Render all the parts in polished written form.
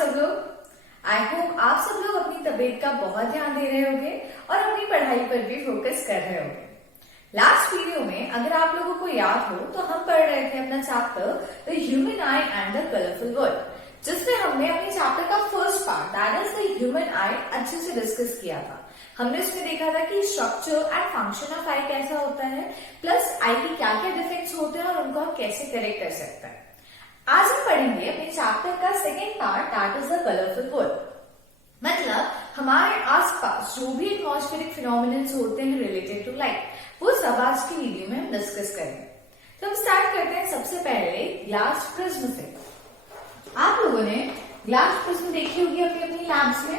सब लोग। I hope आप सब लोग अपनी तबीयत का बहुत ध्यान दे रहे होंगे और अपनी पढ़ाई पर भी फोकस कर रहे होंगे। लास्ट वीडियो में अगर आप लोगों को याद हो तो हम पढ़ रहे थे अपना chapter the human I and the colourful world, जिसमें हमने अपने चैप्टर का first part that is the human आई अच्छे से डिस्कस किया था। हमने उसमें देखा था कि स्ट्रक्चर एंड फंक्शन ऑफ आई कैसा होता है, प्लस आई के क्या क्या डिफेक्ट्स होते हैं और उनको हम कैसे करेक्ट कर सकते हैं। आज हम पढ़ेंगे अपने चैप्टर का second part that is the colourful world. मतलब हमारे आसपास जो भी एटमॉस्फेरिक फिनोमिनल्स होते हैं रिलेटेड टू लाइट, वो सब आज की वीडियो में हम डिस्कस करेंगे। तो हम स्टार्ट करते हैं सबसे पहले ग्लास प्रिज्म से। आप लोगों ने ग्लास प्रिज्म देखी होगी अपनी अपनी लैब्स में,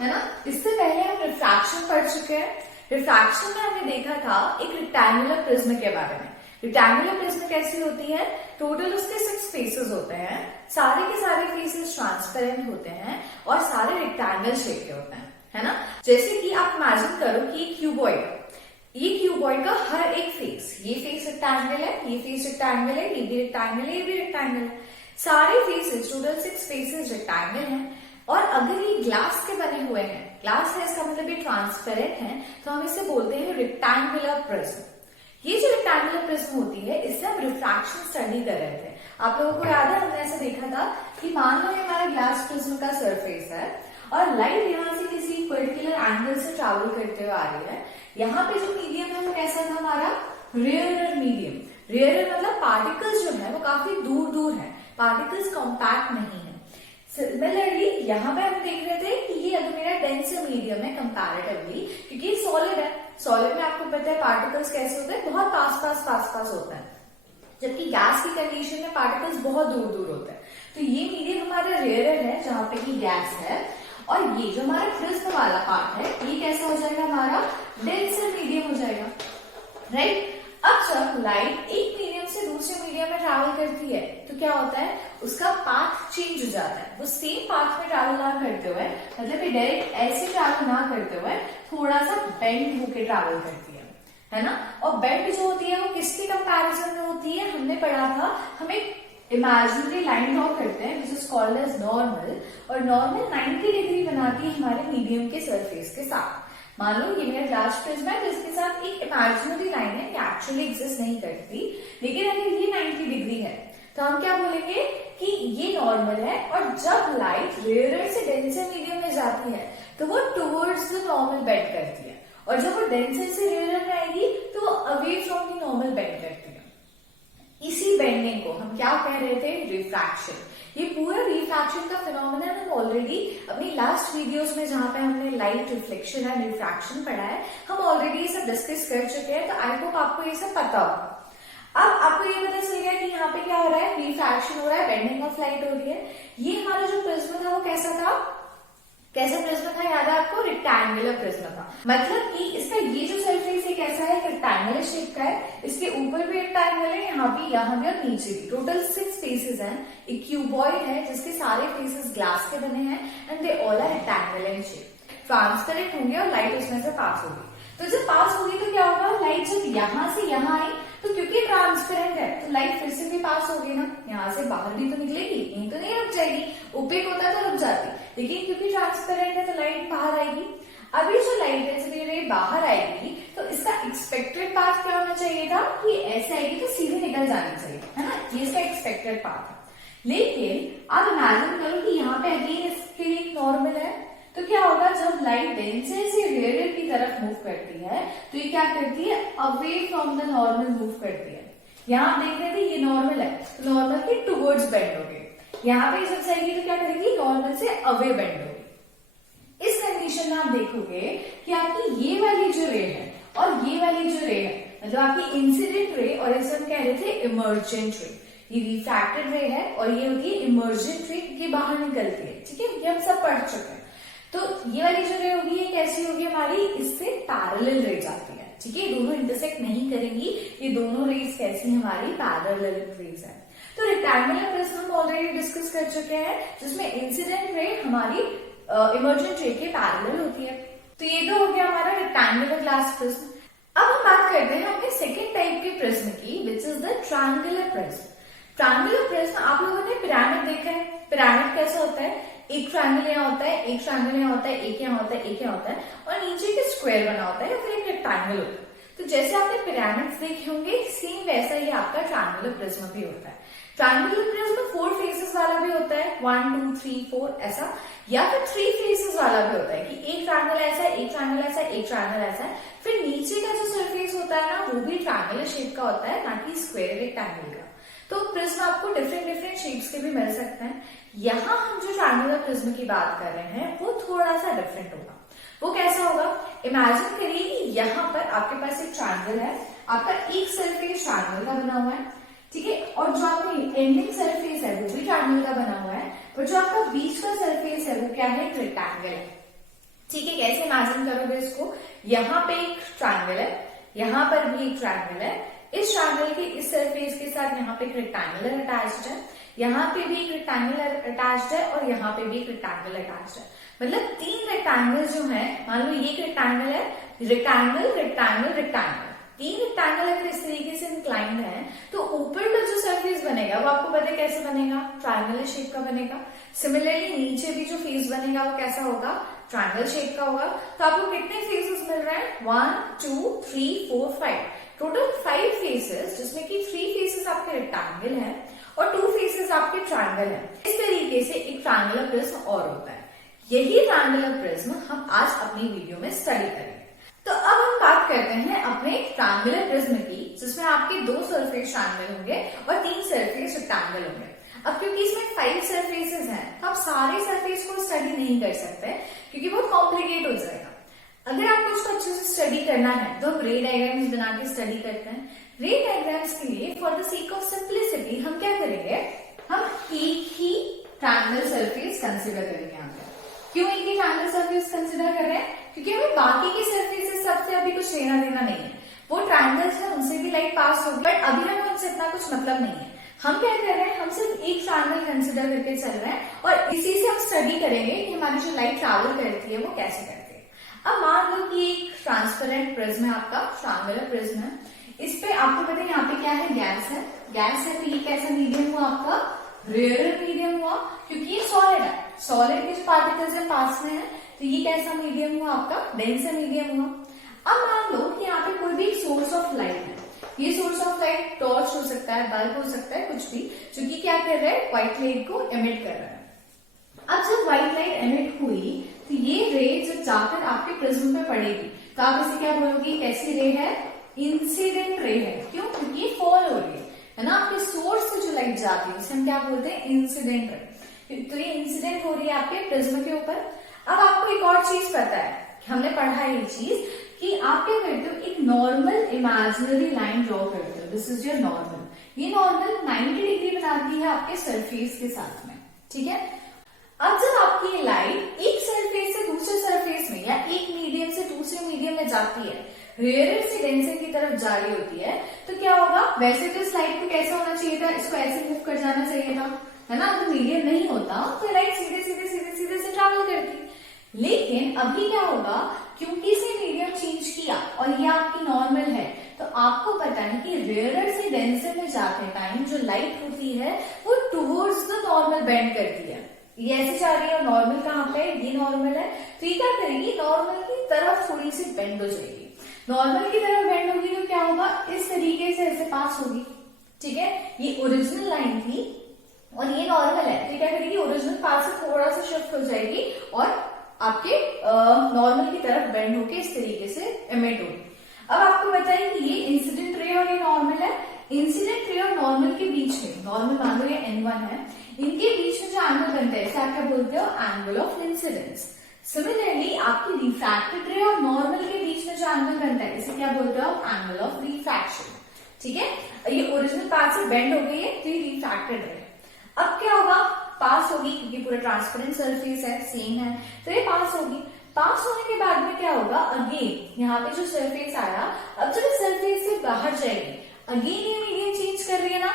है ना। इससे पहले हम रिफ्रैक्शन पढ़ चुके हैं। रिफ्रैक्शन में हमने देखा था एक रेक्टेंगुलर प्रिज्म के बारे में। रेक्टेंगुलर प्रिज्म कैसी होती है, टोटल उसके 6 फेसेस होते हैं, सारे के सारे फेसेस ट्रांसपेरेंट होते हैं और सारे रेक्टेंगल शेप के होते हैं, है ना। जैसे कि आप इमेजिन करो कि ये क्यूबॉइड का हर एक फेस, ये फेस रेक्टेंगल है, ये फेस रेक्टेंगल है, ये भी रेक्टेंगल है, ये भी रेक्टेंगल है। सारे फेसेस टोटल 6 फेसेस रेक्टेंगल हैं। और अगर ये ग्लास के बने हुए हैं, ग्लास है इसका मतलब ये ट्रांसपेरेंट है, तो हम इसे बोलते हैं रेक्टेंगुलर प्रिज्म। ये जो रेक्टेंगुलर प्रिज्म होती है, इससे हम रिफ्रैक्शन स्टडी कर रहे थे। आप लोगों को याद है हमने ऐसा देखा था कि मान लो ये हमारा ग्लास प्रिज्म का सरफेस है और लाइट यहाँ से किसी पर्टिकुलर एंगल से ट्रैवल करते हुए आ रही है। यहाँ पे जो मीडियम है वो कैसा था हमारा, रेयरर मीडियम। रेयरर मतलब पार्टिकल्स जो है वो काफी दूर दूर है, पार्टिकल्स कॉम्पैक्ट नहीं है। सिमिलरली यहाँ पे हम देख रहे थे कि ये अगर मेरा डेंसर मीडियम है कंपैरेटिवली, क्योंकि ये सॉलिड है। सॉलिड में आपको पता है पार्टिकल्स कैसे होते हैं, बहुत पास होता है, जबकि गैस की कंडीशन में पार्टिकल्स बहुत दूर दूर होते हैं। तो ये मीडियम हमारा रेयरर है जहां पे कि गैस है, और ये जो हमारा प्रिज्म वाला पार्ट है ये कैसा हो जाएगा, हमारा डेंसर मीडियम हो जाएगा, राइट। अब जब लाइट एक मीडियम से दूसरे मीडियम में ट्रैवल करती है तो क्या होता है, उसका पाथ चेंज हो जाता है। वो सेम पाथ में ट्रैवल ना करते हुए, मतलब ये डायरेक्ट ऐसे ट्रैवल ना करते हुए थोड़ा सा बेंड होके ट्रैवल करती है ना। और बेंड जो होती है वो किसके कंपैरिजन में होती है, हमने पढ़ा था, हम एक इमेजिनरी लाइन ड्रॉ करते हैं which is called as normal, और नॉर्मल 90 डिग्री बनाती है हमारे मीडियम के सरफेस के साथ। मान लो ये मेरा ग्लास प्रिज्म है जिसके साथ एक इमेजिनरी लाइन है, ये एक्चुअली एग्जिस्ट नहीं करती, लेकिन अगर ये 90 डिग्री है तो हम क्या बोलेंगे कि ये नॉर्मल है। और जब लाइट रेयरर से डेंसर मीडियम में जाती है तो वो टुवर्ड्स द नॉर्मल बेंड करती है, और जब वो डेंसर से रेयरर में आएगी तो वो away from the normal bend करती है। इसी बेंडिंग को हम क्या कह रहे थे, रिफ्रैक्शन। ये पूरा रिफ्रैक्शन का फिनोमेनन हम ऑलरेडी अपनी लास्ट वीडियोस में, जहां पे हमने लाइट रिफ्लेक्शन एंड रिफ्रैक्शन पढ़ा है, हम ऑलरेडी ये सब डिस्कस कर चुके हैं। तो आई होप आपको ये सब पता होगा। अब आपको ये पता चल गया कि यहाँ पे क्या हो रहा है, रिफ्रैक्शन हो रहा है, बेंडिंग ऑफ लाइट हो रही है। ये हमारा जो प्रिज्म था वो कैसा था, कैसा प्रिज्म था, याद है आपको, रेक्टेंगुलर प्रिज्म था। मतलब कि इसका ये जो सरफेस है कैसा है, रेक्टेंगुलर शेप का है, इसके ऊपर भी रेक्टेंगल है, यहाँ भी और नीचे भी। टोटल 6 फेसेस हैं। एक क्यूबॉइड है जिसके सारे फेसेस ग्लास के बने हैं and they all are rectangular in shape. Transparent होंगे और लाइट उसमें से पास होगी। तो जब पास होगी तो क्या होगा, लाइट जब यहाँ से यहाँ आई तो क्योंकि ट्रांसपेरेंट है तो लाइट फिर से भी पास होगी ना, यहाँ से बाहर भी तो निकलेगी, यहीं तो नहीं रुक जाएगी। ओपेक होता तो रुक जाती, लेकिन क्योंकि ट्रांसपेरेंट है तो लाइट बाहर आएगी। अभी जो लाइट है जब ये बाहर आएगी तो इसका एक्सपेक्टेड पाथ क्या होना चाहिए था, कि ऐसे आएगी तो सीधे निकल जाना चाहिए, है ना। ये इसका एक्सपेक्टेड पाथ है। लेकिन आप इमेजिन करो कि यहाँ पे अगेन इसके लिए नॉर्मल है, तो क्या होगा, जब लाइट डेंसर से रेयरर की तरफ मूव करती है तो ये क्या करती है, away from the normal move करती है। यहाँ आप देख रहे थे ये नॉर्मल है तो नॉर्मल के टुवर्ड्स बेंड होगी। यहाँ पे जब जाएगी तो क्या करेगी, नॉर्मल से अवे बेंड होगी। इस कंडीशन में आप देखोगे कि आपकी ये वाली जो रे है और ये वाली जो रे है, मतलब आपकी इंसिडेंट रे, और इसे हम कह रहे थे इमर्जेंट रे। ये रिफ्रैक्टेड रे है और ये होती है इमर्जेंट रे, क्योंकि बाहर निकलती है, ठीक है। ये हम सब पढ़ चुके हैं। तो ये वाली जो रे होगी ये कैसी होगी हमारी, इससे पैरेलल रे जाती है, ठीक है। दोनों इंटरसेक्ट नहीं करेंगी, ये दोनों रेज कैसी हमारी, पैरेलल रेज है। तो रेक्टेंगुलर प्रिज्म हम ऑलरेडी डिस्कस कर चुके हैं, जिसमें इंसिडेंट रे हमारी इमर्जेंट रे के पैरेलल होती है। तो ये तो हो गया हमारा रेक्टेंगुलर ग्लास प्रिज्म। अब हम बात करते हैं अपने सेकेंड टाइप के प्रिज्म की, which is the triangular prism. Triangular prism आप लोगों ने पिरामिड देखा है। पिरामिड कैसा होता है, एक ट्रायंगल यहाँ होता है, एक ट्रायंगल यहाँ होता है, एक यहाँ होता है, एक यहाँ होता है, और नीचे एक स्क्वायर बना होता है या फिर एक रेक्टेंगल होता है। तो जैसे आपने पिरामिड्स देखे होंगे, सेम वैसा ही आपका ट्रायंगुलर प्रिज्म भी होता है। ट्रायंगुलर प्रिज्म 4 फेसेस वाला भी होता है, 1 2 3 4 ऐसा, या फिर 3 फेसेस वाला भी होता है कि एक ट्रायंगल ऐसा है, एक ट्रायंगल ऐसा है, एक ट्रायंगल ऐसा है। फिर नीचे का जो सरफेस होता है ना, वो भी ट्रायंगुलर शेप का होता है, ना कि स्क्वायर रेक्टेंगल का। तो प्रिज्म आपको डिफरेंट शेप्स के भी मिल सकते हैं। यहाँ हम जो ट्रायंगुलर प्रिज्म की बात कर रहे हैं वो थोड़ा सा डिफरेंट होगा। वो कैसा होगा, इमेजिन करिए कि यहाँ पर आपके पास एक ट्रायंगल है, आपका एक सरफेस ट्रायंगल का बना हुआ है, ठीक है, और जो आपका एंडिंग सरफेस है वो भी ट्रायंगल का बना हुआ है, और जो आपका बीच का सरफेस है वो क्या है, रेक्टेंगल है। ठीक है, कैसे इमेजिन करोगे इसको, यहाँ पे एक ट्रायंगल है, यहाँ पर भी एक ट्रायंगल है, इस ट्रायंगल के इस सरफेस के साथ यहाँ पे एक रेक्टेंगल अटैच्ड है, यहाँ पे भी एक रेक्टेंगल अटैच्ड है, और यहाँ पे भी एक रेक्टेंगल अटैच्ड है। मतलब 3 रेक्टेंगल जो है, मान लो ये एक रेक्टेंगल है, रेक्टेंगल रेक्टेंगल रेक्टेंगल, 3 रेक्टेंगल अगर इस तरीके से इंक्लाइंड है तो ऊपर का जो सरफेस बनेगा वो आपको पता है कैसे बनेगा, ट्रायंगुलर शेप का बनेगा। सिमिलरली नीचे भी जो फेस बनेगा वो कैसा होगा, ट्रायंगल शेप का होगा। तो आपको कितने फेसेस मिल रहे हैं, 1 2 3 4 5, टोटल 5 फेसेस, जिसमें कि 3 फेसेस आपके रेक्टेंगल है और 2 फेसेस आपके ट्रायंगल है। इस तरीके से एक ट्रायंगुलर प्रिज्म और होता है। यही ट्रायंगुलर प्रिज्म हम आज अपनी वीडियो में स्टडी करेंगे। तो अब हम बात करते हैं अपने ट्रायंगुलर प्रिज्म की, जिसमें आपके 2 सरफेस ट्रायंगल होंगे और 3 सरफेस रेक्टेंगल होंगे। अब क्योंकि इसमें 5 सरफेसेस हैं, तो आप सारे सरफेस को स्टडी नहीं कर सकते क्योंकि बहुत कॉम्प्लिकेट हो जाएगा। अगर आपको इसको अच्छे से स्टडी करना है तो हम रे डायग्राम्स बना के स्टडी करते हैं। रे डायग्राम्स के लिए for the sake of simplicity हम क्या करेंगे, हम एक ही ट्रायंगल सरफेस कंसिडर करेंगे। यहाँ पे क्यों एक ही ट्रायंगल सरफेस कंसिडर कर रहे हैं, क्योंकि हमें बाकी के सरफेसेस सबसे अभी कुछ लेना देना नहीं है। वो ट्रायंगल्स है, उनसे भी लाइट पास होगी, बट अभी हमें उनसे इतना कुछ मतलब नहीं है। हम क्या कर रहे हैं, हम सिर्फ एक ट्रायंगल कंसिडर करके चल रहे हैं और इसी से हम स्टडी करेंगे कि हमारी जो लाइट ट्रैवल करती है वो कैसे करती है। अब मान लो कि एक ट्रांसपेरेंट प्रिज्म है, आपका ट्रायंगुलर प्रिज्म है, इस पे आपको पता है यहाँ पे क्या है, गैस है। गैस है तो ये कैसा मीडियम हुआ आपका, रेयर मीडियम हुआ, क्योंकि ये सॉलिड है। सॉलिड के जो पार्टिकल्स है पास में है, तो ये कैसा मीडियम हुआ आपका, डेंसर मीडियम हुआ। अब मान लो कि यहाँ पे कोई भी सोर्स ऑफ लाइट है, ये सोर्स ऑफ लाइट टॉर्च हो सकता है, बल्ब हो सकता है, कुछ भी, जो कि क्या कर रहा है, व्हाइट लाइट को एमिट कर रहा है। अब जब व्हाइट लाइट एमिट हुई तो ये रे जब जाकर आपके प्रिज्म पे पड़ेगी तो आप इसे क्या बोलोगे, कैसी रे है, इंसिडेंट रे है। क्यों, क्योंकि ये फॉल हो रही है ना, आपके सोर्स से जो लाइट जाती है उसे हम क्या बोलते हैं, इंसिडेंट रे। तो ये इंसिडेंट हो रही है आपके प्रिज्म के ऊपर। अब आपको एक और चीज पता है, हमने पढ़ा है ये चीज कि आप क्या करते हो, एक नॉर्मल इमेजिनरी लाइन ड्रॉ करते हो, दिस इज योर नॉर्मल। ये नॉर्मल 90 डिग्री बनाती है आपके सरफेस के साथ में, ठीक है। अब जब आपकी ये लाइट एक सरफेस से दूसरे सरफेस में या एक मीडियम से दूसरे मीडियम में जाती है, रेयर से डेंसर की तरफ जा रही होती है, तो क्या होगा, वैसे तो इस लाइट को कैसा होना चाहिए था, इसको ऐसे मूव कर जाना चाहिए था, है ना। अगर मीडियम नहीं होता तो लाइट सीधे सीधे सीधे सीधे से ट्रैवल करती। लेकिन अभी क्या होगा, क्योंकि इसने मीडियम चेंज किया और ये आपकी नॉर्मल है, तो आपको पता है कि रेयर से डेंसर में जाते टाइम जो लाइट होती है वो टुवर्ड्स द नॉर्मल बेंड करती है। ये ऐसे जा रही है और नॉर्मल कहाँ पे है, ये नॉर्मल है, तो ये क्या करेगी, नॉर्मल की तरफ थोड़ी सी बेंड हो जाएगी। नॉर्मल की तरफ बेंड होगी तो क्या होगा, इस तरीके से ऐसे पास होगी, ठीक है। ये ओरिजिनल लाइन थी और ये नॉर्मल है, तो क्या करेगी, ओरिजिनल पास से थोड़ा सा शिफ्ट हो जाएगी और आपके नॉर्मल की तरफ बेंड होके इस तरीके से एमिट होगी। अब आपको बताइए कि ये इंसिडेंट रे और ये नॉर्मल है। इंसिडेंट रे और नॉर्मल के बीच में, नॉर्मल मान लो ये N1 है, इनके बीच में जो एंगल बनता है इसे आप क्या बोलते हो, एंगल ऑफ इंसिडेंस। सिमिलरली आपकी रिफ्रैक्टेड रे और नॉर्मल के बीच में जो एंगल बनता है इसे क्या बोलते हो, एंगल ऑफ रिफ्रैक्शन, ठीक है। ये ओरिजिनल पार्ट से बेंड हो गई है तो ये रिफ्रैक्टेड रे। अब क्या होगा, पास होगी, क्योंकि पूरा ट्रांसपेरेंट सरफेस है, सेम है, तो ये पास होगी। पास होने के बाद में क्या होगा, अगेन यहाँ पे जो सरफेस आया, अब जब सरफेस से बाहर जाएगी, अगेन ये मीडियम चेंज कर रही है ना,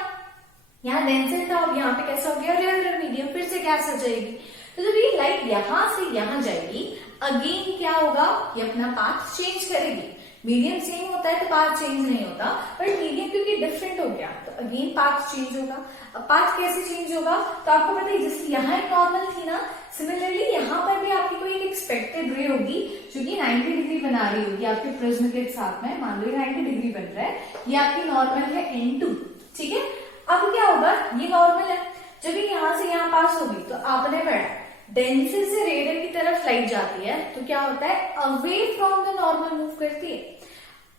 यहाँ डेंसर था और यहाँ पे कैसा हो गया, रेयर मीडियम, फिर से गैस आ जाएगी। तो जब ये लाइट यहाँ से यहाँ जाएगी, अगेन क्या होगा, ये अपना पाथ चेंज करेगी, मीडियम सेम होता है तो पाथ चेंज नहीं होता, बट मीडियम क्योंकि डिफरेंट हो गया तो अगेन पाथ चेंज होगा। अब पाथ कैसे चेंज होगा, तो आपको पता है जैसे यहाँ एक नॉर्मल थी ना, सिमिलरली यहाँ पर भी आपकी कोई एक एक्सपेक्टेड रे होगी जो कि 90 डिग्री बना रही होगी आपके प्रिज्म के साथ में। मान लो 90 डिग्री बन रहा है, ये आपकी नॉर्मल है N2, ठीक है। अब क्या होगा, ये नॉर्मल है, जब ये यहाँ से यहाँ पास होगी तो आपने पढ़ा डेंसर से रेडियल की तरफ लाइट जाती है तो क्या होता है, away from the normal move करती है।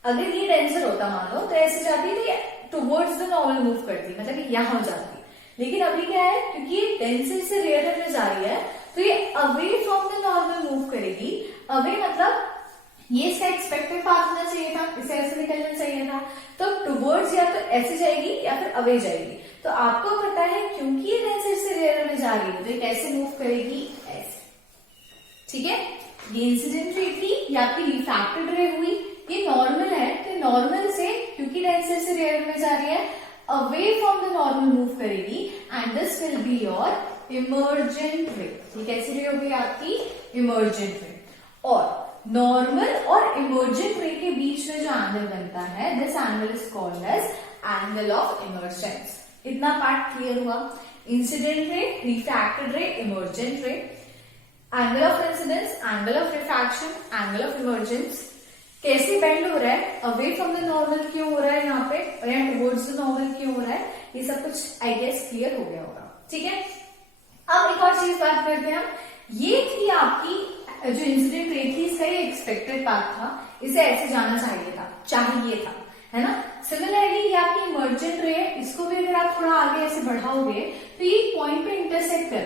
अगर ये डेंसर होता मान लो तो ऐसे जाती है तो ये टुवर्ड्स द नॉर्मल मूव करती है, मतलब यहाँ हो जाती है। लेकिन अभी क्या है, क्योंकि ये डेंसर से रेडियल में जा रही है तो ये away from the normal move करेगी। अवे मतलब ये इसका एक्सपेक्टेड पाथ होना चाहिए था, इसे ऐसे निकलना चाहिए था, तो टुवर्ड्स या तो ऐसे जाएगी या फिर अवे जाएगी। तो आपको पता है क्योंकि ये डेंसर से रेयर में जा रही है तो ये कैसे मूव करेगी, ऐसे, ठीक है। ये इंसिडेंट रे थी, ये आपकी रिफ्रैक्टेड रे हुई, ये नॉर्मल है तो नॉर्मल से क्योंकि डेंसर से रेयर में जा रही है away from the normal move करेगी and this will be your emergent ray. ये कैसी रे होगी आपकी, इमर्जेंट रे। और नॉर्मल और इमर्जेंट रे के बीच में जो एंगल बनता है, this angle is called as angle of emergence. इतना पार्ट क्लियर हुआ, incident ray, refracted ray, emergent ray, angle of incidence, angle of refraction, angle of emergence, कैसे बेंड हो रहा है, अवे फ्रॉम द नॉर्मल क्यों हो रहा है यहाँ पे, और यहाँ टुवर्ड्स द नॉर्मल क्यों हो रहा है, ये सब कुछ आई गेस क्लियर हो गया होगा, ठीक है। अब एक और चीज बात करते हैं हम, ये थी आपकी जो इंसिडेंट रे थी, इसका ये एक्सपेक्टेड पाथ था, इसे ऐसे जाना चाहिए था, है ना। सिमिलरली ये आपकी इमर्जेंट रे है, इसको भी अगर आप थोड़ा आगे ऐसे बढ़ाओगे तो ये पॉइंट पे इंटरसेक्ट कर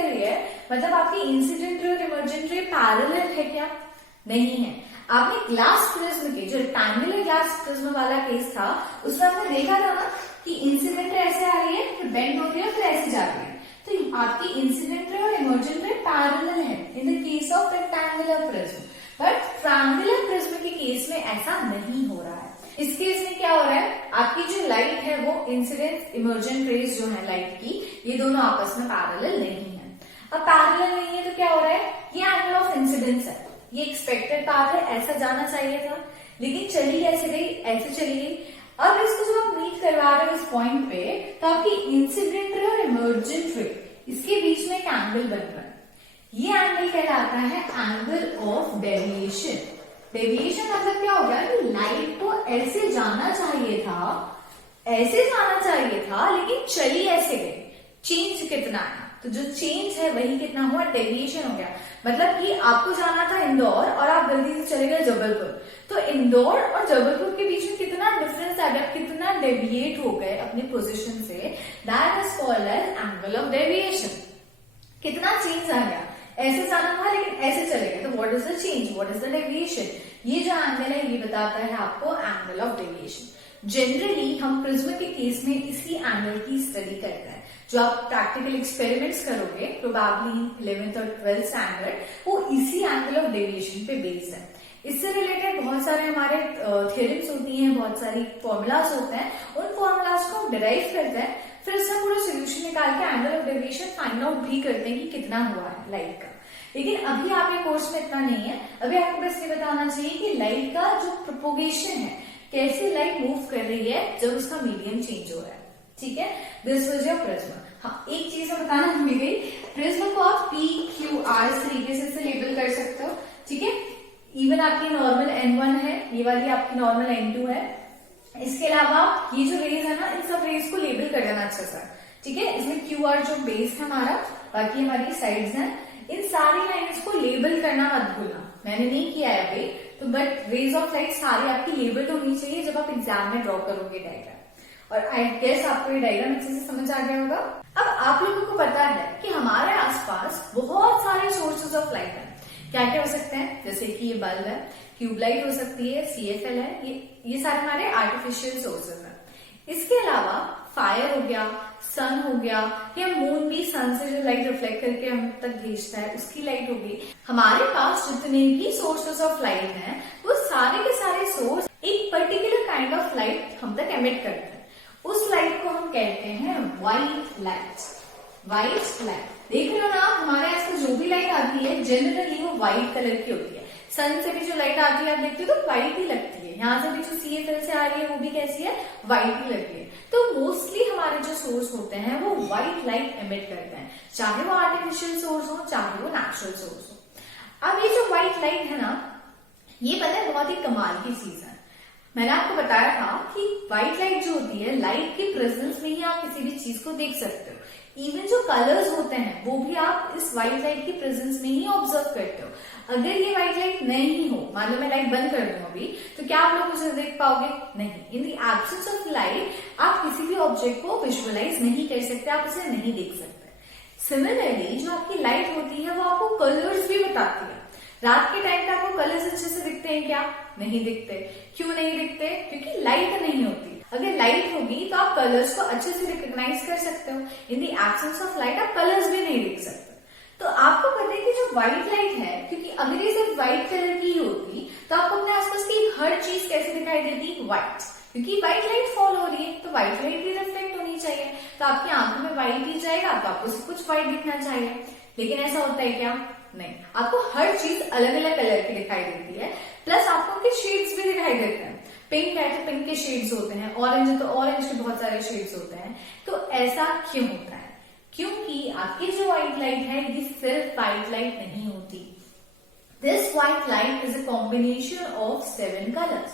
रही है, मतलब आपकी इंसिडेंट रे और इमर्जेंट रे पैरेलल है क्या, नहीं है। आपने ग्लास प्रिज्म के जो रेक्टेंगुलर ग्लास प्रिज्म वाला केस था उसमें आपने देखा था ना कि इंसिडेंट रे ऐसे आ रही है, फिर बेंड हो रही है, फिर ऐसे जा रही है, तो आपकी इंसिडेंट रे और इमर्जेंट रे पैरेलल है in the case of rectangular prism. But triangular prism के केस में ऐसा नहीं हो रहा है। इस केस में क्या हो रहा है, आपकी जो लाइट है वो इंसिडेंट इमर्जेंट रेज जो है लाइट की, ये दोनों आपस में पैरेलल नहीं है। अब पैरेलल नहीं है तो क्या हो रहा है, ये एंगल ऑफ इंसिडेंस है, ये एक्सपेक्टेड पाथ है, ऐसा जाना चाहिए था, लेकिन चली ऐसे गई, ऐसे चली गई। अब इसको जब आप मीट करवा रहे हो इस पॉइंट पे, तो आपकी इंसिडेंट रे और इमर्जेंट रे इसके बीच में एक एंगल बन रहा है, ये एंगल कहलाता है एंगल ऑफ डेविएशन। डेविएशन मतलब क्या हो गया कि लाइट को ऐसे जाना चाहिए था, लेकिन चली ऐसे गई, चेंज कितना है, तो जो चेंज है वही कितना हुआ, डेविएशन हो गया। मतलब कि आपको जाना था इंदौर और आप गलती से चले गए जबलपुर, तो इंदौर और जबलपुर के बीच में कितना डिफरेंस आ गया, कितना डेविएट हो गए अपनी पोजीशन से, that is called as angle of deviation. कितना चेंज आ गया, ऐसे जाना था लेकिन ऐसे चले गए, तो what is the change, what is the deviation. ये जो एंगल है ये बताता है आपको एंगल ऑफ डेविएशन। जनरली हम प्रिज्म के केस में इसी एंगल की स्टडी करते हैं। जो आप प्रैक्टिकल एक्सपेरिमेंट्स करोगे प्रोबेबली 11th और 12th स्टैंडर्ड, वो इसी एंगल ऑफ डेविएशन पे बेस्ड है। इससे रिलेटेड बहुत सारे हमारे थ्योरम्स होती हैं, बहुत सारी फॉर्मूलाज होते हैं, उन फॉर्मूलाज को हम डिराइव करते हैं, फिर उसका पूरा सोल्यूशन निकाल के angle of deviation find out भी करते हैं कि कितना हुआ है लाइट का। लेकिन अभी आपके कोर्स में इतना नहीं है, अभी आपको बस ये बताना चाहिए कि लाइट का जो प्रोपोगेशन है, कैसे लाइट मूव कर रही है जब उसका मीडियम चेंज हो रहा है, ठीक है। This was your prism. हाँ, एक चीज बताना भूल गई, प्रिज्म को आप P, Q, R इस तरीके से लेबल कर सकते हो, ठीक है। इवन आपकी नॉर्मल N1 है, ये वाली आपकी नॉर्मल N2 है। इसके अलावा ये जो रेज है ना, इन सब रेज को लेबल कर देना अच्छा सा, ठीक है। इसमें QR जो बेस है हमारा, बाकी हमारी साइड्स हैं, इन सारी लाइन्स को लेबल करना मत भूलना। मैंने नहीं किया है अभी तो, बट रेज ऑफ लाइट सारी आपकी लेबल होनी चाहिए जब आप एग्जाम में ड्रॉ करोगे डायग्राम। और आई गेस आपको ये डायग्राम अच्छे से समझ आ गया होगा। अब आप लोगों को पता है कि हमारे आसपास बहुत सारे सोर्सेज ऑफ लाइट है। क्या क्या हो सकते हैं, जैसे कि ये बल्ब है, ट्यूबलाइट हो सकती है, CFL है, ये सारे हमारे आर्टिफिशियल सोर्सेज हैं। इसके अलावा फायर हो गया, सन हो गया, या मून भी सन से जो लाइट रिफ्लेक्ट करके हम तक भेजता है उसकी लाइट होगी। हमारे पास जितने भी सोर्सेज ऑफ लाइट हैं वो सारे के सारे सोर्स एक पर्टिकुलर काइंड ऑफ लाइट हम तक एमिट करते हैं। उस लाइट को हम कहते हैं व्हाइट लाइट। व्हाइट लाइट देख रहे हो ना, हमारे आसपास जो भी लाइट आती है जनरली वो व्हाइट कलर की होती है। सन से भी जो लाइट आती है आप देखते हो तो व्हाइट ही लगती है, यहाँ से भी जो CFL से आ रही है वो भी कैसी है, व्हाइट ही लगती है। तो मोस्टली हमारे जो सोर्स होते हैं वो व्हाइट लाइट एमिट करते हैं, चाहे वो आर्टिफिशियल सोर्स हो चाहे वो नेचुरल सोर्स हो। अब ये जो व्हाइट लाइट है ना, ये पता है बहुत ही कमाल की चीज है। मैंने आपको बताया था कि व्हाइट लाइट जो होती है, लाइट की प्रेजेंस में ही आप किसी भी चीज को देख सकते हो। इवन जो कलर्स होते हैं वो भी आप इस व्हाइट लाइट की प्रेजेंस में ही ऑब्जर्व करते हो। अगर ये व्हाइट लाइट नहीं हो, मान लो मैं लाइट बंद कर दूं अभी, तो क्या आप लोग उसे देख पाओगे? नहीं। In the absence of light आप किसी भी ऑब्जेक्ट को विजुअलाइज नहीं कर सकते, आप उसे नहीं देख सकते। सिमिलरली जो आपकी लाइट होती है वो आपको कलर्स भी बताती है। रात के टाइम पे आपको कलर्स अच्छे से दिखते हैं क्या? नहीं दिखते। क्यों नहीं दिखते? क्योंकि लाइट नहीं होती। अगर लाइट होगी तो आप कलर्स को अच्छे से रिकॉग्नाइज कर सकते हो। In the absence of light आप कलर्स भी नहीं देख सकते। तो आपको पता है कि जो व्हाइट लाइट है, क्योंकि अगर ये सिर्फ व्हाइट कलर की होती तो आपको अपने आसपास की हर चीज कैसे दिखाई देती? व्हाइट। क्योंकि व्हाइट लाइट फॉल हो रही है तो व्हाइट लाइट भी रिफ्लेक्ट होनी चाहिए, तो आपकी आंखों में व्हाइट ही जाएगा तो आपको सब कुछ व्हाइट दिखना चाहिए। लेकिन ऐसा होता है क्या? नहीं। आपको हर चीज अलग अलग कलर की दिखाई देती है, प्लस आपको उनके शेड्स भी दिखाई देते हैं। पिंक है तो पिंक के शेड्स होते हैं, ऑरेंज है तो ऑरेंज के बहुत सारे शेड्स होते हैं। तो ऐसा क्यों होता है? क्योंकि आपकी जो व्हाइट लाइट है ये सिर्फ व्हाइट लाइट नहीं होती। This white light is a combination of 7 colours.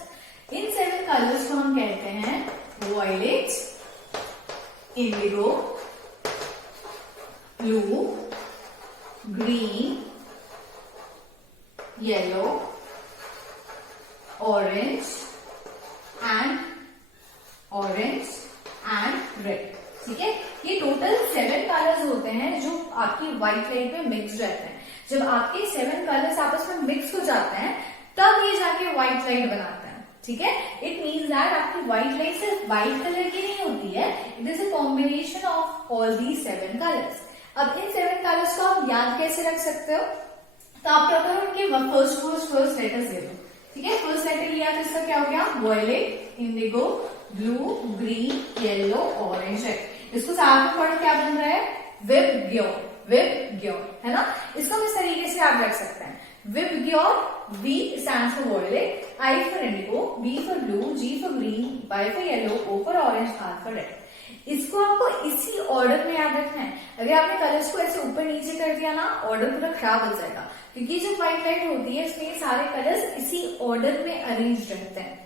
इन 7 कलर्स को हम कहते हैं violet, indigo, blue, green, yellow, orange and red. ठीक है, ये टोटल 7 कलर्स होते हैं जो आपकी व्हाइट लाइट में मिक्स रहते हैं। जब आपके 7 कलर्स आपस में मिक्स हो जाते हैं तब ये जाके व्हाइट लाइट बनाते हैं। ठीक है, इट मीन्स दैट आपकी व्हाइट लाइट सिर्फ व्हाइट कलर की नहीं होती है, it is a combination of all the 7 colours. अब इन 7 कलर्स को आप याद कैसे रख सकते हो? तो आप क्या करो, उनके फर्स्ट लेटर्स ले लो। ठीक है, फर्स्ट लेटर लिया तो इसका क्या हो गया? Violet, indigo, blue, green, yellow, orange, red. इसको साथ में पढ़ क्या बन रहा है? विबग्योर, है ना। इसको हम इस तरीके से याद रख सकते हैं। VIBGYOR, V stands for violet, I for indigo, B for blue, G for green, Y for yellow, O for orange, R for red। इसको आपको इसी ऑर्डर में याद रखना है। अगर आपने कलर्स को ऐसे ऊपर नीचे कर दिया ना, ऑर्डर पूरा खराब हो जाएगा। क्योंकि जो व्हाइट लाइट होती है इसमें सारे कलर्स इसी ऑर्डर में अरेंज रहते हैं,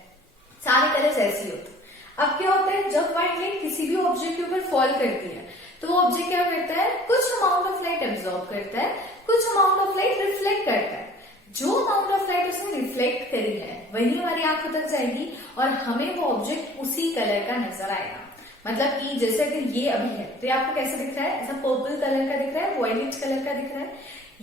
सारे कलर्स ऐसे होते हैं। अब क्या होता है, जब व्हाइट लाइट किसी भी ऑब्जेक्ट के ऊपर फॉल करती है तो वो ऑब्जेक्ट क्या करता है? कुछ अमाउंट ऑफ लाइट एब्जॉर्ब करता है, कुछ अमाउंट ऑफ लाइट रिफ्लेक्ट करता है। जो अमाउंट ऑफ लाइट उसने रिफ्लेक्ट करी है वही हमारी आंखों तक जाएगी और हमें वो ऑब्जेक्ट उसी कलर का नजर आएगा। मतलब कि जैसे अगर ये अभी है तो ये आपको कैसे दिख रहा है? ऐसा पर्पल कलर का दिख रहा है, वायलेट कलर का दिख रहा है।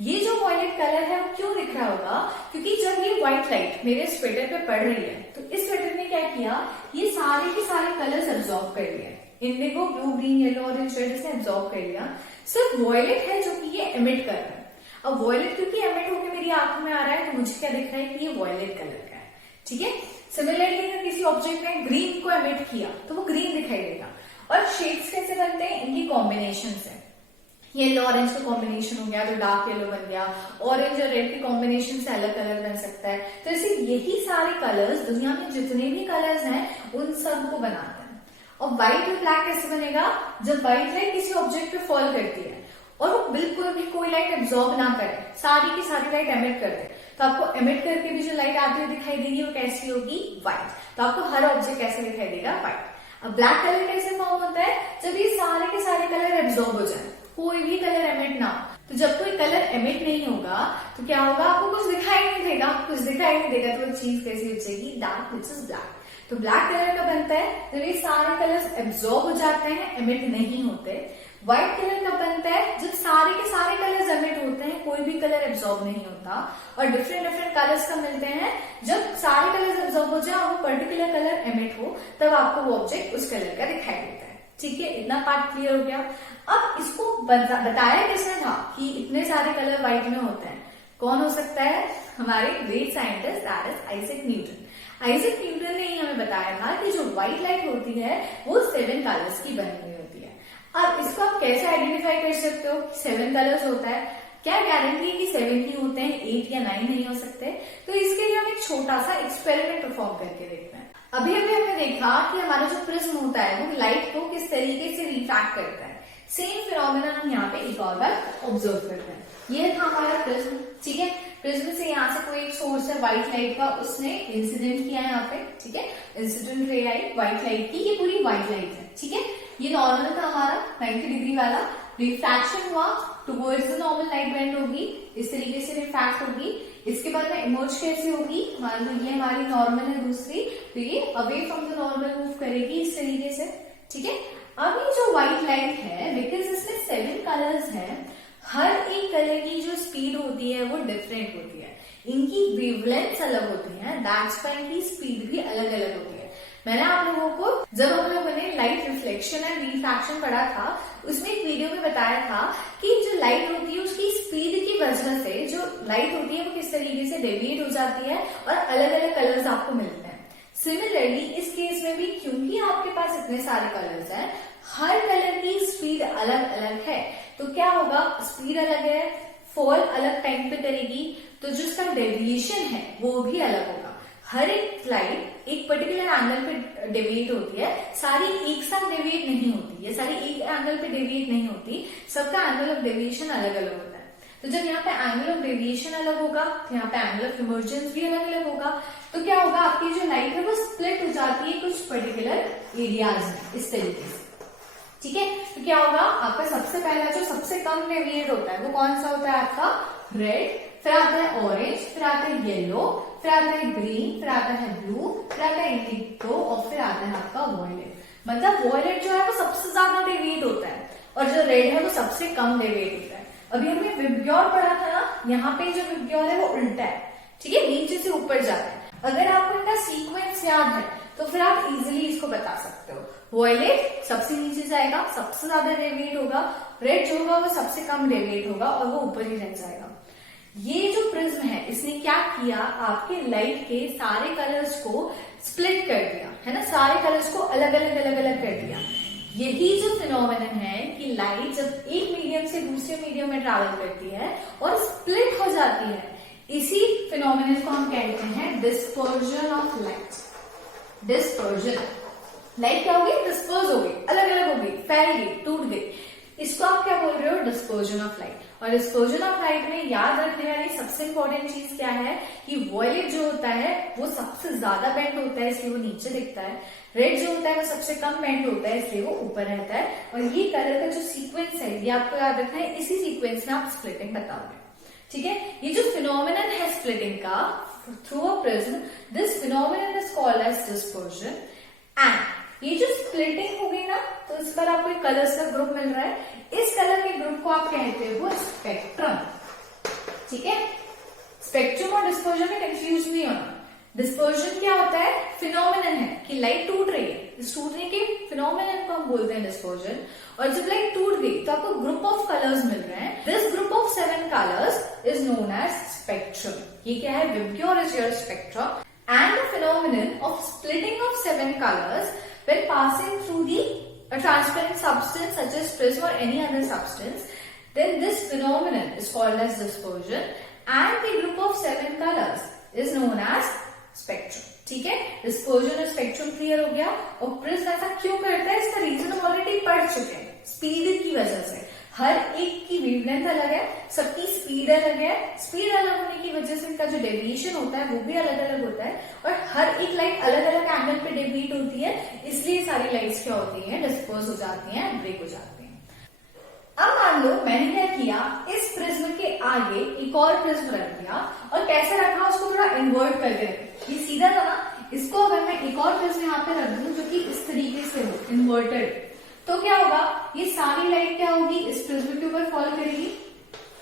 ये जो वायलेट कलर है वो क्यों दिख रहा होगा? क्योंकि जब ये व्हाइट लाइट मेरे स्वेटर पे पड़ रही है तो इस स्वेटर ने क्या किया, ये सारे के सारे कलर्स एब्जॉर्ब कर लिए। Indigo, blue, green, yellow, orange, red इसने एब्जॉर्ब कर लिया। सिर्फ वायलेट है जो कि ये एमिट कर रहा है। अब वायलेट क्योंकि एमिट होकर मेरी आंखों में आ रहा है तो मुझे क्या दिख रहा है कि ये वायलेट कलर का है। ठीक है, सिमिलरली अगर किसी ऑब्जेक्ट ने ग्रीन को एमिट किया तो वो ग्रीन दिखाई देगा। और शेड्स कैसे बनते हैं? इनकी कॉम्बिनेशन से। येलो ऑरेंज का कॉम्बिनेशन हो गया तो डार्क येलो बन गया, ऑरेंज और रेड के कॉम्बिनेशन से अलग कलर बन सकता है। तो ऐसे यही सारे कलर्स, दुनिया में जितने भी कलर्स हैं उन सब को बनाते हैं। और व्हाइट और ब्लैक कैसे बनेगा? जब व्हाइट लाइट किसी ऑब्जेक्ट पे फॉल करती है और वो बिल्कुल भी कोई लाइट एब्जॉर्ब ना करे, सारी की सारी लाइट एमिट कर दे, तो आपको एमिट करके भी जो लाइट आती हुई दिखाई देगी वो कैसी होगी? व्हाइट। तो आपको हर ऑब्जेक्ट कैसे दिखाई देगा? व्हाइट। अब ब्लैक कलर कैसे फॉर्म होता है? जब ये सारे के सारे कलर एब्जॉर्ब हो जाए, कोई भी कलर एमिट ना हो। तो जब कोई कलर एमिट नहीं होगा तो क्या होगा? आपको कुछ दिखाई नहीं देगा, कुछ दिखाई नहीं देगा तो वो चीज कैसी हो जाएगी? Dark, which is black. तो ब्लैक कलर का बनता है जब ये सारे कलर्स एब्जॉर्ब हो जाते हैं, एमिट नहीं होते। व्हाइट कलर का बनता है जब सारे के सारे कलर्स एमिट होते हैं, कोई भी कलर एब्जॉर्ब नहीं होता। और डिफरेंट डिफरेंट कलर्स का मिलते हैं जब सारे कलर्स एब्जॉर्ब हो जाए और वो पर्टिकुलर कलर एमिट हो, तब आपको वो ऑब्जेक्ट उस कलर का दिखाई देता है। ठीक है, इतना पार्ट क्लियर हो गया। अब इसको बताया किसने था कि इतने सारे कलर व्हाइट में होते हैं? कौन हो सकता है? हमारे great scientist that is Isaac Newton. Isaac Newton ने ही हमें बताया था कि जो व्हाइट लाइट होती है वो 7 कलर्स की बनी हुई होती है। अब इसको आप कैसे आइडेंटिफाई कर सकते हो 7 कलर्स होता है? क्या गारंटी है कि 7 ही होते हैं, 8 या 9 नहीं हो सकते? तो इसके लिए हम एक छोटा सा एक्सपेरिमेंट परफॉर्म करके देखते हैं। अभी हमने देखा कि हमारा जो प्रिज्म होता है वो लाइट को किस तरीके से रिफ्रैक्ट करता है। सेम फिनोमेनन हम यहाँ पे एक और बार ऑब्जर्व करते हैं। ये था हमारा प्रिज्म, ठीक है। प्रिज्म से यहाँ से कोई एक सोर्स है व्हाइट लाइट का, उसने इंसिडेंट किया यहाँ पे, ठीक है। इंसिडेंट रे आई व्हाइट लाइट की, ये पूरी व्हाइट लाइट है, ठीक है। ये नॉर्मल था हमारा 90 डिग्री वाला, रिफ्रैक्शन हुआ towards the normal, light bend होगी, इस तरीके से रिफ्रैक्ट होगी। इसके बाद में इमर्ज कैसे होगी, मान लो ये हमारी नॉर्मल है दूसरी, तो ये away from the normal move करेगी इस तरीके से, ठीक है। अब ये जो व्हाइट लाइट है, बिकॉज इसमें 7 कलर्स हैं, हर एक कलर की जो स्पीड होती है वो डिफरेंट होती है, इनकी वेवलेंथ्स अलग होती है, दैट्स व्हाई इनकी स्पीड भी अलग अलग होती है। मैंने आप लोगों को जब हम लोगों ने लाइट रिफ्लेक्शन एंड रिफ्रैक्शन पढ़ा था, उसमें एक वीडियो में बताया था कि जो लाइट होती है उसकी स्पीड की वजह से जो लाइट होती है वो किस तरीके से डेविएट हो जाती है और अलग अलग कलर्स आपको मिलते हैं। सिमिलरली इस केस में भी क्योंकि आपके पास इतने सारे कलर्स हैं, हर कलर की स्पीड अलग अलग है, तो क्या होगा, स्पीड अलग है, फॉल अलग टाइम पे करेगी, तो जो इसका डेविएशन है वो भी अलग होगा। हर एक लाइट एक पर्टिकुलर एंगल पे डेविएट होती है, सारी एक साथ डेविएट नहीं होती है, सारी एक एंगल पे डेविएट नहीं होती, सबका एंगल ऑफ डेविएशन अलग अलग होता है। तो जब यहाँ पे एंगल ऑफ डेविएशन अलग होगा तो यहाँ पे एंगल ऑफ इमर्जेंस भी अलग अलग होगा, तो क्या होगा, आपकी जो लाइट है वो स्प्लिट हो जाती है कुछ पर्टिकुलर एरियाज में इस तरीके से, ठीक है। तो क्या होगा, आपका सबसे पहला जो सबसे कम डेविएट होता है वो कौन सा होता है, आपका रेड, फिर आता है ऑरेंज, फिर आता है येलो, फिर आता है ग्रीन, फिर आता है ब्लू, फिर आता है इंडिगो और फिर आता है आपका वॉयलेट। मतलब वॉयलेट जो है वो सबसे ज्यादा डेविएट होता है और जो रेड है वो सबसे कम डेविएट होता है। अभी हमने विबग्योर पढ़ा था ना, यहाँ पे जो विबग्योर है वो उल्टा है, ठीक है, नीचे से ऊपर जाता है। अगर आपको इनका सीक्वेंस याद है तो फिर आप इजिली इसको बता सकते हो। वॉयलेट सबसे नीचे जाएगा, सबसे ज्यादा डेविएट होगा, रेड जो होगा वो सबसे कम डेविएट होगा और वो ऊपर ही रह जाएगा। ये जो प्रिज्म है इसने क्या किया, आपके लाइट के सारे कलर्स को स्प्लिट कर दिया, है ना, सारे कलर्स को अलग अलग अलग अलग कर दिया। यही जो फिनोमेनन है कि लाइट जब एक मीडियम से दूसरे मीडियम में ट्रैवल करती है और स्प्लिट हो जाती है, इसी फिनोमेनन को हम कहते हैं dispersion of light. Dispersion, light क्या हो गई, डिस्पर्स हो गई, अलग अलग हो गई, फैल गई, टूट गई, इसको आप क्या बोल रहे हो, डिस्पर्जन ऑफ लाइट। और डिस्पर्जन ऑफ लाइट में याद रखने वाली सबसे इंपॉर्टेंट चीज क्या है कि वॉयलेट जो होता है वो सबसे ज्यादा बेंड होता है, इसलिए वो नीचे दिखता है। रेड जो होता है वो सबसे कम बेंड होता है, इसलिए वो ऊपर रहता है। और ये कलर का जो सीक्वेंस है ये आपको याद रखना है, इसी सीक्वेंस में आप स्प्लिटिंग बताओगे, ठीक है। ये जो फिनोमेनन है स्प्लिटिंग का through a prism, this phenomenon is called as dispersion. And ये जो स्प्लिटिंग हो गई ना, तो इस पर आपको एक कलर्स का ग्रुप मिल रहा है, इस कलर के ग्रुप को आप कहते हो स्पेक्ट्रम, ठीक है। स्पेक्ट्रम और डिस्पर्जन में कंफ्यूज नहीं होना। डिस्पर्जन क्या होता है, फिनोमेनन है कि लाइट टूट रही है, इस टूटने के फिनोमेनन को हम बोलते हैं डिस्पर्जन। और जब लाइट टूट गई तो आपको ग्रुप ऑफ कलर्स मिल रहे हैं, this group of 7 colours is known as spectrum. ये क्या है, VIBGYOR is your spectrum and the phenomenon of splitting of 7 colors when passing through a transparent substance such as prism or any other substance, then this phenomenon is called as dispersion and the group of 7 colors is known as spectrum, ठीक है। Dispersion और spectrum clear हो गया। और prism ऐसा क्यों करता है, इसका रीजन हम ऑलरेडी पढ़ चुके हैं, स्पीड की वजह से। हर एक की वेवलेंथ अलग है, सबकी स्पीड अलग है, स्पीड अलग होने की वजह से इनका जो डेविएशन होता है वो भी अलग अलग होता है, और हर एक लाइट अलग अलग एंगल पे डेविएट होती है, इसलिए सारी लाइट्स क्या होती हैं, डिस्पर्स हो जाती हैं, ब्रेक हो जाती हैं। अब मान लो मैंने क्या किया, इस प्रिज्म के आगे एक और प्रिज्म रख दिया, और कैसे रखा, उसको थोड़ा इन्वर्ट करके रखा। ये सीधा था ना, इसको अगर मैं एक और प्रिज्म यहाँ पे रख दूं जो कि इस तरीके से हो, इन्वर्टेड, तो क्या होगा, ये सारी लाइट क्या होगी, इस प्रिज्म के ऊपर फॉल करेगी,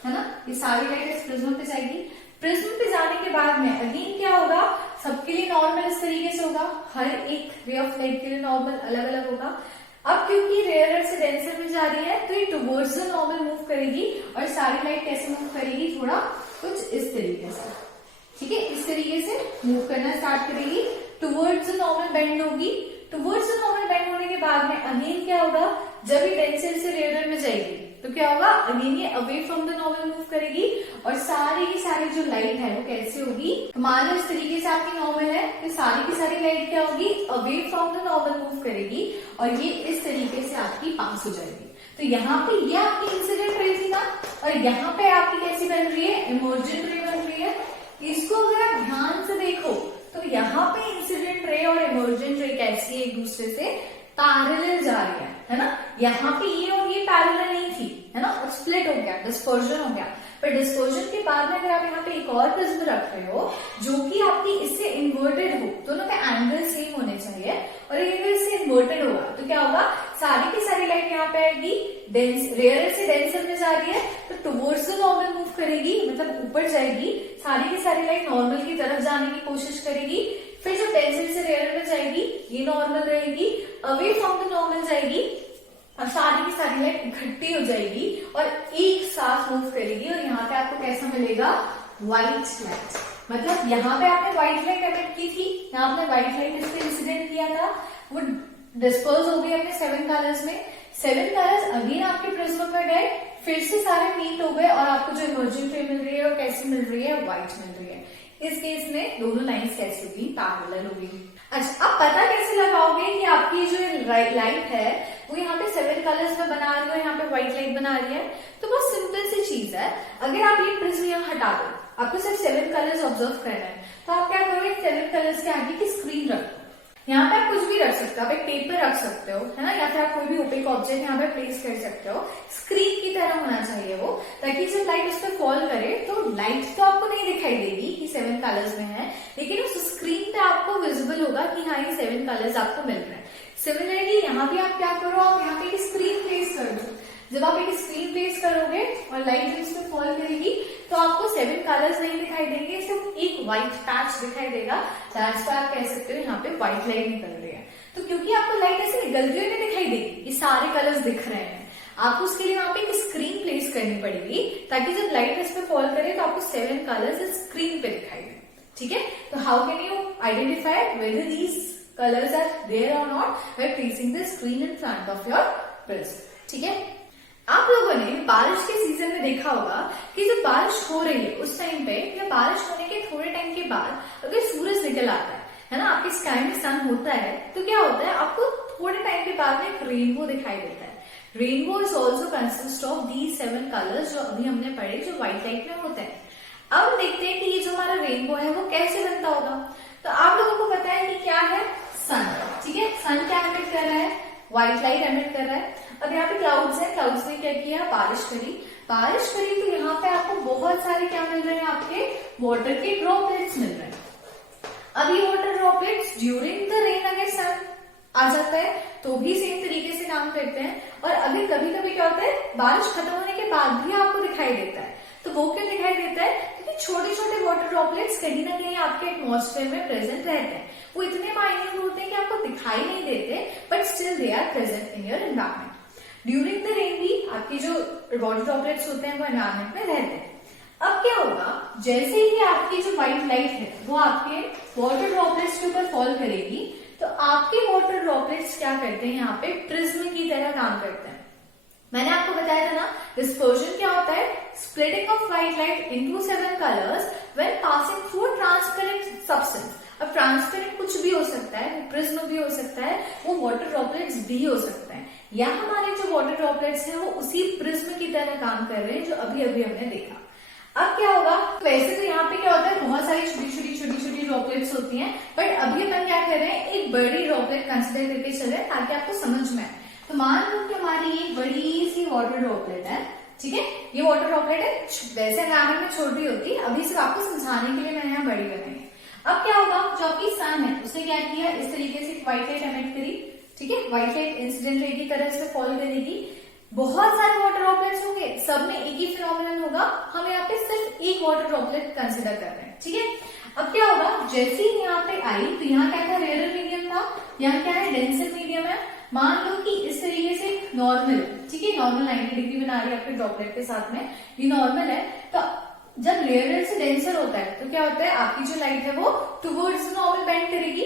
है ना, ये सारी लाइट इस प्रिज्म पे जाएगी। प्रिज्म पे जाने के बाद में अगेन क्या होगा, सबके लिए नॉर्मल इस तरीके से होगा, हर एक रे ऑफ लाइट के लिए नॉर्मल अलग अलग होगा। अब क्योंकि रेयर से डेंसर में जा रही है तो ये टुवर्ड्स द नॉर्मल मूव करेगी, और सारी लाइट कैसे मूव करेगी, थोड़ा कुछ इस तरीके से, ठीक है, इस तरीके से मूव करना स्टार्ट करेगी, टुवर्ड्स द नॉर्मल बेंड होगी। टुवर्ड्स द नॉर्मल बेंड होने के बाद में अगेन क्या होगा, जब ये डेंसर से रेयरर में जाएगी तो क्या होगा, अगेन ये away from the normal move करेगी और सारी की सारी जो लाइट है वो कैसे होगी, मान लो इस तरीके से आपकी नॉर्मल है तो सारी की सारी लाइट क्या होगी, away from the normal move करेगी और ये इस तरीके से आपकी पास हो जाएगी। तो यहाँ पे ये आपकी इंसिडेंट रे थी ना, और यहाँ पे आपकी कैसी बन रही है, इमर्जेंट रे बन रही है। इसको अगर आप ध्यान से देखो तो यहाँ पे इंसिडेंट रे और इमर्जेंट रे कैसी है, एक दूसरे से पैरेलल जा रही है ना। यहाँ पे ये और ये पैरेलल नहीं थी, है ना, और स्प्लिट हो गया, डिस्पर्जन हो गया। पर डिस्पर्जन के बाद में अगर आप यहाँ पे एक और प्रिज्म रख रहे हो जो कि आपकी इससे इन्वर्टेड हो, दोनों के एंगल सेम होने चाहिए, और ये अगर इससे इन्वर्टेड होगा तो क्या होगा, सारी की सारी लाइट यहाँ पे आएगी, रेयरर से डेंसर में जा रही है तो टुवर्ड्स द नॉर्मल मूव करेगी, मतलब ऊपर जाएगी, सारी की सारी लाइट नॉर्मल की तरफ जाने की कोशिश करेगी। फिर जब डेंसर से रेयरर में जाएगी ये नॉर्मल रहेगी, अवे फ्रॉम द नॉर्मल जाएगी और सारी की सारी लाइट इकट्ठी हो जाएगी और एक साथ मूव करेगी। और यहाँ पे आपको कैसा मिलेगा, व्हाइट लाइट। मतलब यहाँ पे आपने व्हाइट लाइट एमिट की थी, यहाँ आपने व्हाइट लाइट इस पे इंसिडेंट किया था, वो डिस्पर्स हो गई अपने 7 कलर्स में। 7 कलर्स अगेन आपके प्रिज्म में गए, फिर से सारे मीट हो गए और आपको जो इमर्जेंट रे मिल रही है और कैसी मिल रही है, व्हाइट मिल रही है। इस केस में दोनों लाइन्स कैसी होगी, पैरेलल होगी। अच्छा, अब पता कैसे लगाओगे कि आपकी जो लाइट है वो यहाँ पे 7 कलर्स में बना रही हो, यहाँ पे व्हाइट लाइट बना रही है। तो बहुत सिंपल सी चीज है, अगर आप ये प्रिज्म यहाँ हटा दो, आपको सिर्फ 7 कलर्स ऑब्जर्व करना है, तो आप क्या करोगे, 7 कलर्स के आगे की स्क्रीन रखो। यहाँ पे आप कुछ भी रख सकते हो, आप एक पेपर रख सकते हो, है ना, या फिर आप कोई भी ओपेक ऑब्जेक्ट यहाँ पे प्लेस कर सकते हो। स्क्रीन की तरह होना चाहिए वो, ताकि जब लाइट उस पर फॉल करे तो लाइट तो आपको नहीं दिखाई देगी कि 7 कलर्स में है, लेकिन उस स्क्रीन पे आपको विजिबल होगा कि हाँ ये 7 कलर्स आपको मिल रहे हैं। सिमिलरली यहाँ भी आप क्या करो, आप यहाँ पे एक स्क्रीन प्लेस कर दो। जब आप एक स्क्रीन प्लेस करोगे और लाइट इस पे फॉल करेगी तो आपको 7 कलर्स नहीं दिखाई देंगे, सिर्फ एक व्हाइट पैच दिखाई देगा। दैट्स व्हाई आप कह सकते हो यहाँ पे व्हाइट लाइट निकल रही है। तो क्योंकि आपको लाइट ऐसे निकलती हुई नहीं दिखाई देगी, ये सारे कलर्स दिख रहे हैं, आपको उसके लिए वहां पे एक स्क्रीन प्लेस करनी पड़ेगी ताकि जब लाइट इस पे फॉल करे तो आपको 7 कलर्स स्क्रीन पे दिखाई दे। ठीक है, तो how can you identify whether these colours are there or not, by placing the screen in front of your prism. ठीक है, आप लोगों ने बारिश के सीजन में देखा होगा कि जब बारिश हो रही है उस टाइम पे या बारिश होने के थोड़े टाइम के बाद अगर सूरज निकल आता है ना, आपके स्काई में सन होता है, तो क्या होता है, आपको थोड़े टाइम के बाद में एक रेनबो दिखाई देता है। Rainbow is also consist of these 7 colours जो अभी हमने पढ़े, जो व्हाइट लाइट में होते हैं। अब हम देखते हैं कि ये जो हमारा रेनबो है वो कैसे बनता होगा। तो आप लोगों को पता है कि क्या है, सन। ठीक है, सन क्या एमिट कर रहा है, व्हाइट लाइट एमिट कर रहा है। अब यहाँ पे क्लाउड्स है, क्लाउड्स ने क्या किया, बारिश करी तो यहाँ पे आपको बहुत सारे क्या मिल रहे हैं, आपके वाटर के ड्रॉपलेट्स मिल रहे हैं। अब ये water droplets during the rain अगर सन आ जाता है तो भी सेम तरीके से काम करते हैं, और अगर कभी कभी क्या होता है, बारिश खत्म होने के बाद भी आपको दिखाई देता है। तो वो क्यों दिखाई देता है, क्योंकि छोटे छोटे वाटर ड्रॉपलेट्स कहीं ना कहीं आपके एटमॉस्फेयर में प्रेजेंट रहते हैं। वो इतने माइन्यूट होते हैं कि आपको दिखाई नहीं देते, but still they are present in your environment. During the rain भी आपके जो वाटर ड्रॉपलेट्स होते हैं वो एनवायरमेंट में रहते हैं। अब क्या होगा, जैसे ही आपकी जो व्हाइट लाइट है वो आपके वाटर ड्रॉपलेट्स के ऊपर फॉल करेगी, तो आपके वाटर ड्रॉपलेट्स क्या करते हैं, यहाँ पे प्रिज्म की तरह काम करते हैं। मैंने आपको बताया था ना, डिस्पर्जन क्या होता है, splitting of white light into 7 colours when passing through a transparent substance. अब ट्रांसपेरेंट कुछ भी हो सकता है, वो प्रिज्म भी हो सकता है, वो वाटर ड्रॉपलेट्स भी हो सकता है, या हमारे जो वाटर ड्रॉपलेट्स हैं वो उसी प्रिज्म की तरह काम कर रहे हैं जो अभी अभी हमने देखा। अब क्या होगा, वैसे तो यहाँ पे क्या होता है, बहुत सारी छोटी छोटी ड्रॉपलेट्स होती हैं, बट अभी अपन क्या कर रहे हैं, एक बड़ी ड्रॉपलेट कंसिडर करके चल रहे हैं ताकि आपको समझ में आए। तो मान लो कि हमारी ये बड़ी सी वाटर ड्रॉपलेट है, ठीक है, ये वाटर ड्रॉपलेट है, वैसे एनवायरमेंट में छोटी होती है, अभी सिर्फ आपको समझाने के लिए मैंने यहाँ बड़ी बनाई है। अब क्या होगा, जो आपकी सन है उसने क्या किया, इस तरीके से व्हाइट लाइट एमिट करी, ठीक है, व्हाइट लाइट इंसिडेंट रे की तरह इस पे फॉल करेगी, बहुत सारे वाटर ड्रॉपलेट्स होंगे, सब में एक ही फिनोमिनन होगा, हम यहाँ पे सिर्फ एक वाटर ड्रॉपलेट कंसिडर कर रहे हैं। ठीक है, अब क्या होगा, जैसे ही यहाँ पे आई तो यहाँ क्या था, रेयर मीडियम था, यहाँ क्या है, डेंसर मीडियम है। मान लो कि इस तरीके से नॉर्मल, ठीक है, नॉर्मल 90 डिग्री बना रही है आपके ड्रॉपलेट के साथ में, ये नॉर्मल है। तो जब रेयर से डेंसर होता है तो क्या होता है, आपकी जो लाइट है वो टुवर्ड्स नॉर्मल बेंड करेगी,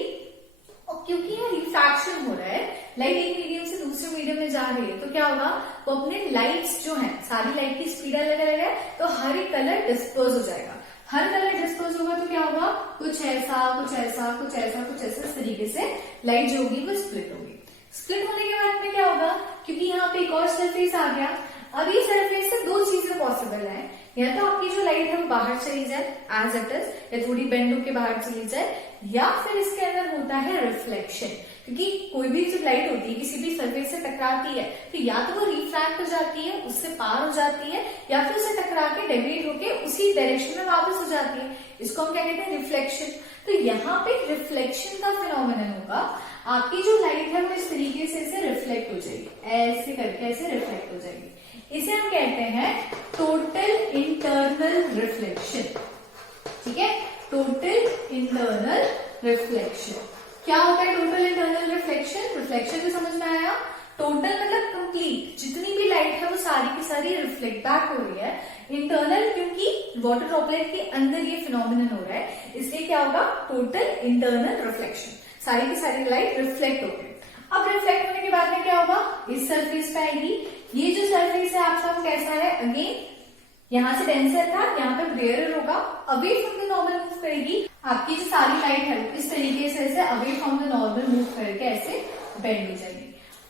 और क्योंकि यहाँ रिफ्रैक्शन हो रहा है लाइट एक मीडियम से दूसरे मीडियम में जा रही है तो क्या होगा, वो अपने लाइट्स जो है, सारी लाइट की स्पीड अलग अलग है, तो हर एक कलर डिस्पर्स हो जाएगा। हर कलर डिस्पर्स होगा तो क्या होगा, कुछ ऐसा कुछ ऐसा कुछ ऐसा कुछ ऐसा, इस तरीके से लाइट जो होगी वो स्प्लिट होगी। स्प्लिट होने के बाद में क्या होगा, क्योंकि यहाँ पे एक और सरफेस आ गया, अब ये सरफेस से दो चीजें पॉसिबल है, या तो आपकी जो लाइट है वो बाहर चली जाए एज इट इज, या थोड़ी बेंड होकर बाहर चली जाए, या फिर इसके अंदर होता है रिफ्लेक्शन। क्योंकि कोई भी जो लाइट होती है किसी भी सरफेस से टकराती है तो या तो वो रिफ्रैक्ट हो जाती है, उससे पार हो जाती है, या फिर उसे टकरा के डेविएट होके उसी डायरेक्शन में वापस हो जाती है। इसको हम क्या कहते हैं, रिफ्लेक्शन। तो यहाँ पे रिफ्लेक्शन का फिनोमिनन होगा, आपकी जो लाइट है वो इस तरीके से इसे रिफ्लेक्ट हो जाएगी, ऐसे करके ऐसे रिफ्लेक्ट हो जाएगी। इसे हम कहते हैं टोटल इंटरनल रिफ्लेक्शन। ठीक है, टोटल इंटरनल रिफ्लेक्शन। क्या होता है टोटल इंटरनल रिफ्लेक्शन? रिफ्लेक्शन भी समझ में आया, टोटल मतलब कंप्लीट, जितनी भी लाइट है वो सारी की सारी रिफ्लेक्ट बैक हो रही है। इंटरनल क्योंकि वाटर ड्रॉपलेट के अंदर ये फिनोमिनन हो रहा है, इसलिए क्या होगा, टोटल इंटरनल रिफ्लेक्शन, सारी की सारी लाइट रिफ्लेक्ट हो गई। अब रिफ्लेक्ट होने के बाद में क्या होगा, इस सरफेस पे आएगी। ये जो सरफेस है आपका वो कैसा है, अगेन यहाँ से डेंसर था, यहाँ पे रेयरर होगा, away from the normal move करेगी। आपकी जो सारी लाइट है इस तरीके से ऐसे away from the normal move करके ऐसे बेंड हो जाएगी।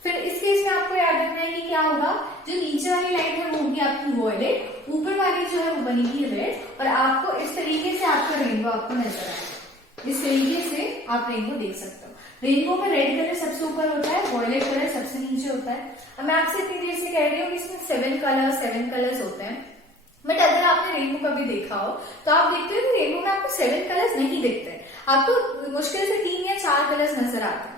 फिर इस केस में आपको याद रखना है कि क्या होगा, जो नीचे वाली लाइट है वो होगी आपकी वॉयलेट, ऊपर वाली जो है वो बनेगी रेड, और आपको इस तरीके से आपका रेनबो आपको नजर आएगा। इस तरीके से आप रेनबो देख सकते हो। रेनबो में रेड कलर सबसे ऊपर होता है, वॉयलेट कलर सबसे नीचे होता है। अब मैं आपसे इतनी देर से कह रही हूँ कि इसमें 7 कलर्स होते हैं, बट अगर आपने रेनबो कभी देखा हो तो आप देखते हो कि रेनबो में आपको 7 कलर्स नहीं दिखते, आपको मुश्किल से 3 या 4 कलर्स नजर आते हैं।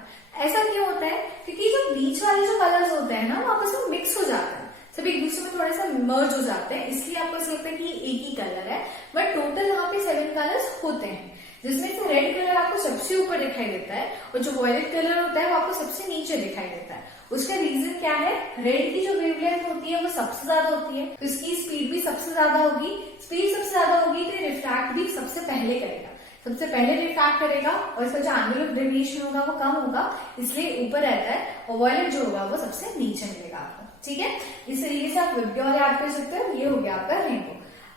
ऐसा क्यों होता है, क्योंकि जो बीच वाले जो कलर्स होते हैं ना वो आपस में मिक्स हो जाते हैं, सब एक दूसरे में थोड़ा सा मर्ज हो जाते हैं, इसलिए आपको ऐसा लगता है कि एक ही कलर है, बट टोटल यहाँ पे 7 कलर्स होते हैं, जिसमें से रेड कलर आपको सबसे ऊपर दिखाई देता है और जो वॉयलेट कलर होता है वो आपको सबसे नीचे दिखाई देता है। उसका रीजन क्या है, रेड की जो वेवलेंथ होती है वो सबसे ज्यादा होती है, तो इसकी स्पीड भी सबसे ज्यादा होगी। स्पीड सबसे ज्यादा होगी तो रिफ्रैक्ट भी सबसे पहले करेगा, सबसे पहले रिफ्रैक्ट करेगा, और इसका जो एंगल ऑफ डेविएशन होगा वो कम होगा, इसलिए ऊपर रहता है, और वॉयलेट जो होगा वो सबसे नीचे मिलेगा आपको। ठीक है, इस तरीके से आप विबग्योर याद कर सकते हो। ये हो गया आपका रेनबो।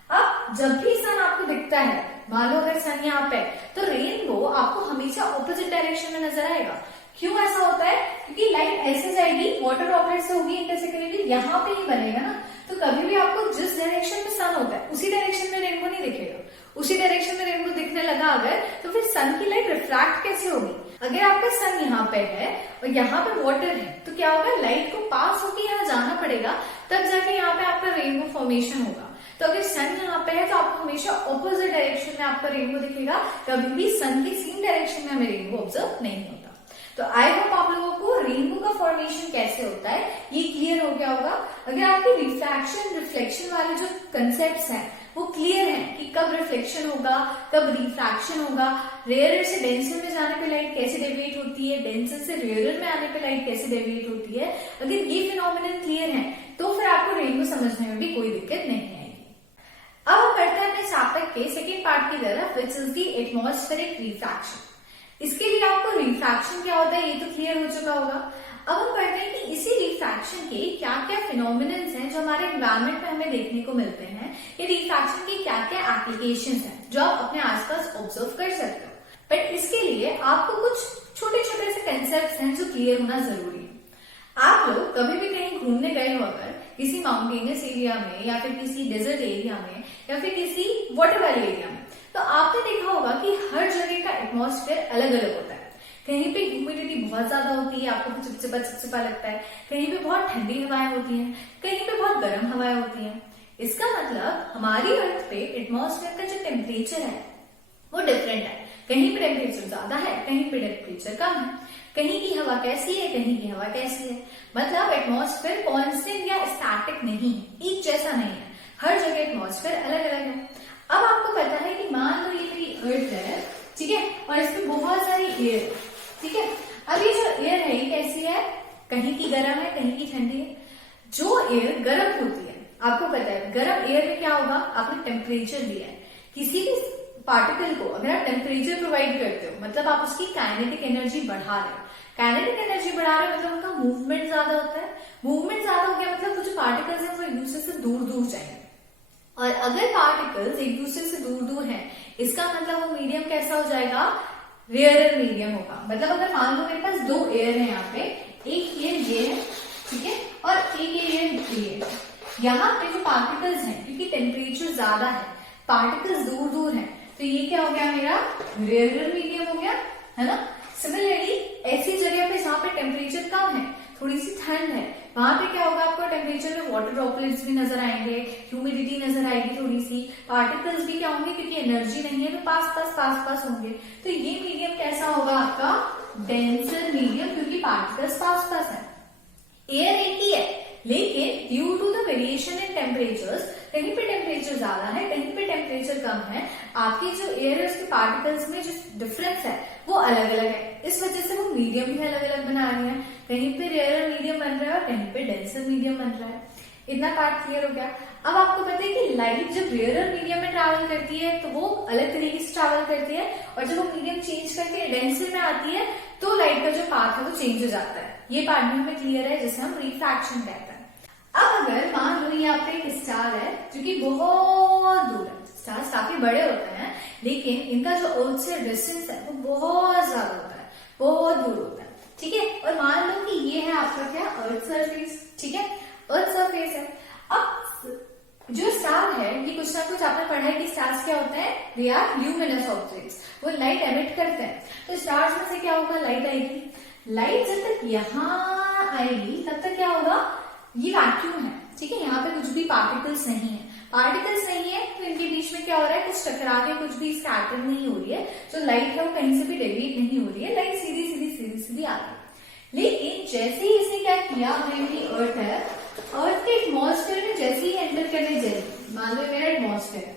अब जब भी सन आपको दिखता है, मान लो अगर सन यहाँ पे, तो रेनबो आपको हमेशा ऑपोजिट डायरेक्शन में नजर आएगा। क्यों ऐसा होता है, क्योंकि लाइट ऐसे जाएगी, वाटर ड्रॉपलेट से होगी इंटरसेक्रेटली, यहाँ पे ही बनेगा ना, तो कभी भी आपको जिस डायरेक्शन में सन होता है उसी डायरेक्शन में रेनबो नहीं दिखेगा। उसी डायरेक्शन में रेनबो दिखने लगा अगर, तो फिर सन की लाइट रिफ्रैक्ट कैसे होगी? अगर आपका सन यहाँ पे है और यहाँ पे वाटर है तो क्या होगा, लाइट को पास होकर यहाँ जाना पड़ेगा, तब जाके यहाँ पे आपका रेनबो फॉर्मेशन होगा। तो अगर सन यहाँ पे है तो आपको हमेशा ऑपोजिट डायरेक्शन में आपका रेनबो दिखेगा, कभी भी सन की सेम डायरेक्शन में हमें रेनबो ऑब्जर्व नहीं होता। तो आई होप आप लोगों को रेनबो का फॉर्मेशन कैसे होता है ये क्लियर हो गया होगा। अगर आपके रिफ्रैक्शन रिफ्लेक्शन वाले जो कंसेप्ट्स हैं वो क्लियर है कि कब रिफ्लेक्शन होगा, कब रिफ्रैक्शन होगा, रेयरर से डेंसर में जाने पे लाइट कैसे डेविएट होती है, डेंसर से रेयरर में आने पे लाइट कैसे डेविएट होती है, अगर ये फिनोमिनन क्लियर है तो फिर आपको रेनबो समझने में भी कोई दिक्कत नहीं आएगी। अब हम बढ़ते हैं अपने चैप्टर के सेकेंड पार्ट की तरफ, which is the atmospheric refraction. इसके लिए आपको रिफ्रैक्शन क्या होता है ये तो क्लियर हो चुका होगा। अब हम पढ़ते हैं कि इसी रिफ्रैक्शन के क्या क्या फिनोमिनन्स हैं जो हमारे एनवायरमेंट में हमें देखने को मिलते हैं, ये रिफ्रैक्शन के क्या क्या एप्लीकेशंस हैं जो आप अपने आसपास ऑब्जर्व कर सकते हो। बट इसके लिए आपको कुछ छोटे छोटे से कंसेप्ट हैं जो क्लियर होना जरूरी है। आप लोग कभी भी कहीं घूमने गए हो, अगर किसी माउंटेनियस एरिया में या फिर किसी डेजर्ट एरिया में या फिर किसी वाटर वाले एरिया में, तो आपने देखा होगा कि हर जगह का एटमॉस्फेयर अलग अलग होता है। कहीं पे ह्यूमिडिटी बहुत ज्यादा होती है, आपको चिपचिपा चिपचिपा लगता है, कहीं पे बहुत ठंडी हवाएं होती हैं, कहीं पे बहुत गर्म हवाएं होती हैं। इसका मतलब हमारी अर्थ पे एटमॉस्फेयर का जो टेम्परेचर है वो डिफरेंट है। कहीं पे टेम्परेचर ज्यादा है, कहीं पे टेम्परेचर कम है, कहीं की हवा कैसी है, कहीं की हवा कैसी है। मतलब एटमॉस्फेयर कॉन्स्टेंट या स्टैटिक नहीं है, एक जैसा नहीं है, हर जगह एटमॉस्फेयर अलग अलग है। अब आपको पता है कि मान लो ये मेरी अर्थ है, ठीक है, और इसमें बहुत सारी एयर है, ठीक है। अब ये जो एयर है ये कैसी है, कहीं की गर्म है, कहीं की ठंडी है। जो एयर गर्म होती है, आपको पता है गर्म एयर में क्या होगा, आपने टेम्परेचर दिया है, किसी भी पार्टिकल को अगर आप टेम्परेचर प्रोवाइड करते हो, मतलब आप उसकी काइनेटिक एनर्जी बढ़ा रहे हो। काइनेटिक एनर्जी बढ़ा रहे हो मतलब उनका मूवमेंट ज्यादा होता है। मूवमेंट ज्यादा हो गया मतलब वो जो पार्टिकल्स हैं वो एक दूसरे से दूर दूर जाएंगे। और अगर पार्टिकल्स एक दूसरे से दूर दूर हैं, इसका मतलब वो मीडियम कैसा हो जाएगा, रेयरर मीडियम होगा। मतलब अगर मान लो मेरे पास दो एयर है यहाँ पे, एक ये है, ठीक है, और एक ये है। यहाँ पे जो पार्टिकल्स हैं, क्योंकि टेम्परेचर ज्यादा है, पार्टिकल्स दूर दूर हैं, तो ये क्या हो गया, मेरा रेयरर मीडियम हो गया, है ना। सिमिलरली ऐसी जगह पे जहाँ पे टेम्परेचर कम है, थोड़ी सी ठंड है, वहां पे क्या होगा, आपको टेम्परेचर में वाटर ड्रॉपलेट्स भी नजर आएंगे, ह्यूमिडिटी नजर आएगी थोड़ी सी, पार्टिकल्स भी क्या होंगे, क्योंकि एनर्जी नहीं है तो पास होंगे। तो ये मीडियम कैसा होगा आपका, डेंसर मीडियम, क्योंकि पार्टिकल्स पास है। एयर एक ही है, लेकिन due to the variation in temperatures, कहीं पे टेम्परेचर ज्यादा है, कहीं पे टेम्परेचर कम है, आपकी जो एयर है उसके पार्टिकल्स में जो डिफरेंस है वो अलग अलग है। इस वजह से वो मीडियम भी अलग अलग बना रही है, कहीं पे रेयरर मीडियम बन रहा है और कहीं पे डेंसर मीडियम बन रहा है। इतना पार्ट क्लियर हो गया। अब आपको पता है कि लाइट जब रेयरर मीडियम में ट्रैवल करती है तो वो अलग तरीके से ट्रैवल करती है, और जब वो मीडियम चेंज करके डेंसर में आती है तो लाइट का जो पाथ है वो चेंज हो जाता है। ये पार्ट भी हमें क्लियर है, जिसे हम रिफ्रैक्शन कहते हैं। अब अगर मान लो यहाँ पे एक स्टार है जो कि बहुत दूर है, स्टार्स काफी बड़े होते हैं लेकिन इनका जो अर्थ से डिस्टेंस है वो बहुत ज्यादा होता है, बहुत दूर होता है, ठीक है। और मान लो कि ये है आपका क्या, अर्थ सरफेस, ठीक है, अर्थ सरफेस है। अब जो स्टार है, ये कुछ ना कुछ आपने पढ़ा है कि स्टार्स क्या होते हैं, दे आर ल्यूमिनस ऑब्जेक्ट्स, वो लाइट एमिट करते हैं। तो स्टार्स में से क्या होगा, लाइट आएगी। लाइट जब तक यहाँ आएगी तब तक क्या होगा, ये वैक्यूम है, ठीक है, यहाँ पे कुछ भी पार्टिकल्स नहीं है। पार्टिकल्स नहीं है तो इनके बीच में क्या हो रहा है, कुछ टकरा के कुछ भी स्कैटर नहीं हो रही है, जो लाइट है वो कहीं से भी डेविएट नहीं हो रही है, लाइट सीधी सीधी सीधी सीधी आ रही है। लेकिन जैसे ही इसने क्या किया, मेरी अर्थ है, अर्थ के एटमॉस्फेयर में जैसे ही एंटर करने जाएगी, मान लो मेरा एटमॉस्फेयर है,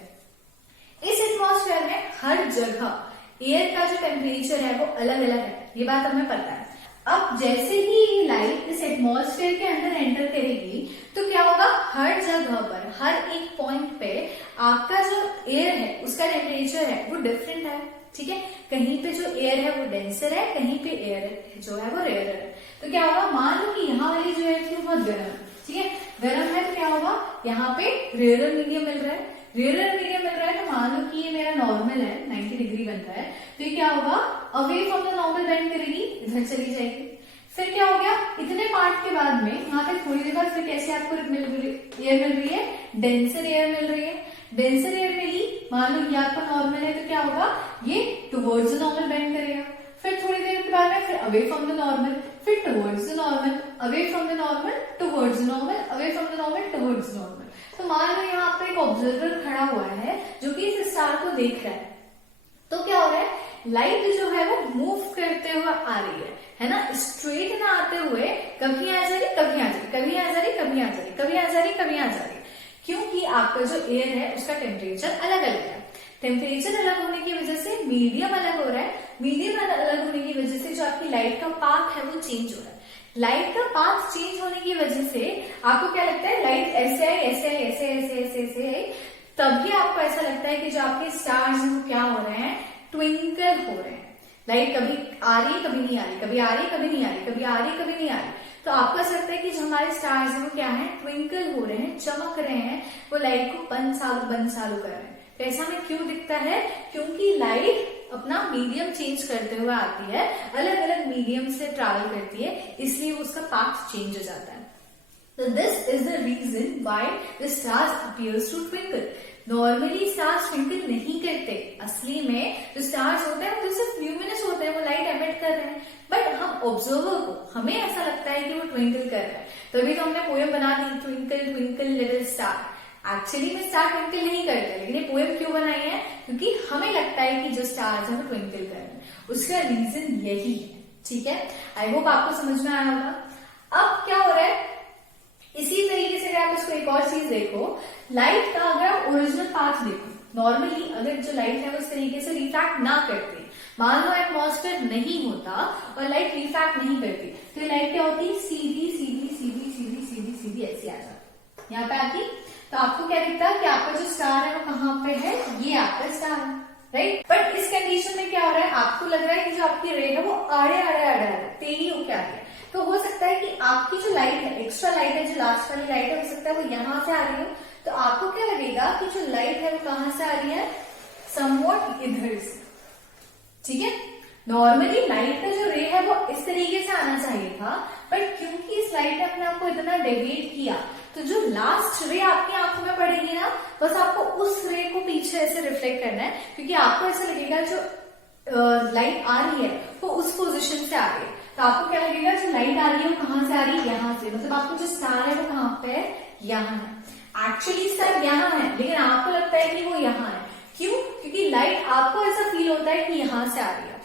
इस एटमॉस्फेयर में हर जगह एयर का जो टेम्परेचर है वो अलग अलग है, ये बात हमें पता है। अब जैसे ही लाइट इस एटमॉस्फेयर के अंदर एंटर करेगी तो क्या होगा, हर जगह पर, हर एक पॉइंट पे आपका जो एयर है उसका टेम्परेचर है वो डिफरेंट है, ठीक है। कहीं पे जो एयर है वो डेंसर है, कहीं पे एयर जो है वो रेयर है। तो क्या होगा, मान लो कि यहाँ वाली जो एयर थी वो बहुत गर्म है, ठीक है, गर्म है, तो क्या होगा, यहाँ पे रेयर मीडियम मिल रहा है, रेयर मीडियम मिल रहा है, तो मान लो कि ये मेरा नॉर्मल है, 90 डिग्री बन रहा है, तो ये क्या होगा, away from the normal bend करेगी, इधर चली जाएगी। फिर क्या हो गया, इतने पार्ट के बाद में यहाँ पे थोड़ी देर बाद फिर कैसे आपको एयर मिल रही है, डेंसर एयर मिल रही है। डेंसर एयर मिली, मान लो ये आपका नॉर्मल है, तो क्या होगा, ये टुवर्ड्स द नॉर्मल बेंड करेगा। फिर थोड़ी देर के बाद में फिर अवे फ्रॉम द नॉर्मल, फिर towards the normal, away from the normal, towards the normal, away from the normal, towards normal. तो मान लो यहाँ पर एक ऑब्जर्वर खड़ा हुआ है जो कि इस स्टार को देख रहा है, तो क्या हो रहा है, लाइट जो है वो मूव करते हुए आ रही है ना, स्ट्रेट ना आते हुए कभी आ जा रही, कभी आ जा रही, कभी आ जा रही, कभी आ जा रही, कभी आ जा रही, कभी आ जा रही, क्योंकि आपका जो एयर है उसका टेम्परेचर अलग अलग है। टेम्परेचर अलग होने की वजह से मीडियम अलग हो रहा है, मीडियम अलग होने की वजह से जो आपकी लाइट का पाथ है वो चेंज हो रहा है। लाइट का पाथ चेंज होने की वजह से आपको क्या लगता है, लाइट ऐसे आई, ऐसे आई, ऐसे ऐसे ऐसे ऐसे आई, तभी आपको ऐसा लगता है कि जो आपके स्टार्स हैं वो क्या हो रहे हैं, ट्विंकल हो रहे हैं। लाइट कभी आ रही है, कभी नहीं आ रही, कभी आ रही है, कभी नहीं आ रही, कभी आ रही है, कभी नहीं आ रही। तो आपको ऐसा लगता है कि जो हमारे स्टार्स हैं वो क्या है, ट्विंकल हो रहे हैं, चमक रहे हैं, वो लाइट को बंद चालू कर रहे हैं। तो ऐसा हमें क्यों दिखता है, क्योंकि लाइट अपना मीडियम चेंज करते हुए आती है, अलग अलग मीडियम से ट्रैवल करती है, इसलिए उसका पाथ चेंज हो जाता है। So this is the reason why the stars appears to twinkle. Normally stars twinkle नहीं करते, असली में जो स्टार्स होते हैं वो तो सिर्फ ल्यूमिनस होते हैं, वो लाइट एमिट कर रहे हैं, बट हम ऑब्जर्वर को हमें ऐसा लगता है कि वो ट्विंकल कर रहा है। तभी तो हमने पोएम बना दी, twinkle twinkle little star. Actually में स्टार ट्विंकल नहीं करते, लेकिन ये पोएम क्यों बनाई है, क्योंकि हमें लगता है कि जो स्टार्स है वो ट्विंकल कर रहे हैं, उसका रीजन यही है, ठीक है। आई होप आपको समझ में आया होगा। अब क्या हो रहा है, इसी तरीके से अगर आप इसको एक और चीज देखो, लाइट का अगर आप ओरिजिनल पाथ देखो, नॉर्मली अगर जो लाइट है वो इस तरीके से रिफ्रैक्ट ना करती, मान लो एटमॉस्फेयर नहीं होता और लाइट रिफ्रैक्ट नहीं करती, तो लाइट क्या होती, सीधी सीधी सीधी सीधी सीधी सीधी ऐसी आ जाती, यहाँ पे आती। तो आपको क्या दिखता है कि आपका जो स्टार है वो कहाँ पे है, ये आपका स्टार है, राइट। बट इस कंडीशन में क्या हो रहा है, आपको लग रहा है कि जो आपकी रे है वो आड़े आड़े आड़े आड़े टेढ़ी होके आ रही है। तो हो सकता है कि आपकी जो लाइट है, एक्स्ट्रा लाइट है, जो लास्ट वाली लाइट है, हो सकता है वो यहाँ से आ रही हो। तो आपको क्या लगेगा कि जो लाइट है वो कहाँ से आ रही है, समवॉट इधर से। ठीक है, नॉर्मली लाइट का जो रे है वो इस तरीके से आना चाहिए था, बट क्योंकि इस लाइट ने अपने आपको इतना डेविएट किया, तो जो लास्ट रे आपकी आंखों में पड़ेगी ना, बस आपको उस रे को पीछे ऐसे रिफ्लेक्ट करना है, क्योंकि आपको ऐसा लगेगा जो लाइट आ रही है वो उस पोजीशन से आ रही है। तो आपको क्या लगेगा, जो लाइट आ रही है वो कहां से आ रही है, यहाँ से। मतलब आपको जो स्टार है वो कहाँ पे है, यहाँ है। एक्चुअली स्टार यहाँ है, लेकिन आपको लगता है कि वो यहाँ है। क्यों? क्योंकि लाइट आपको ऐसा फील होता है कि यहाँ से आ रही है,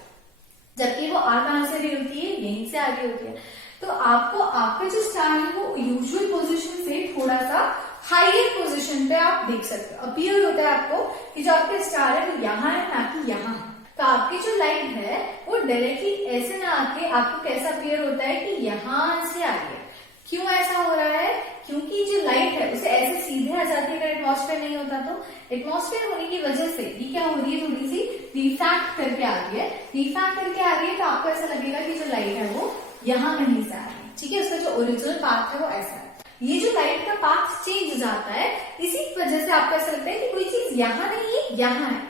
जबकि वो आ कहां से रही होती है, यहीं से आ रही होती है। तो आपको आपका जो स्टार है वो यूजुअल पोजीशन से थोड़ा सा हाइयर पोजीशन पे आप देख सकते हो, अपीयर होता है आपको कि जो आपका स्टार है वो यहाँ है, ना कि यहाँ है। तो आपकी जो लाइट है वो डायरेक्टली ऐसे ना आके आपको कैसा अपीयर होता है कि यहाँ से आ रही है। क्यों ऐसा हो रहा है? क्योंकि जो लाइट है उसे ऐसे सीधे आ जाती है अगर एटमॉस्फेयर नहीं होता तो। एटमॉस्फेयर होने की वजह से ये क्या हो रही है, थोड़ी सी रिफ्रैक्ट करके आ रही है। रिफ्रैक्ट करके आ रही है तो आपको ऐसा लगेगा कि जो लाइट है वो यहाँ कहीं से आ रही है। ठीक है, उसका जो ओरिजिनल पाथ है वो ऐसा है। ये जो लाइट का पाथ चेंज हो जाता है, इसी वजह से आपको ऐसा लगता है कि कोई चीज यहाँ नहीं है, यहाँ है।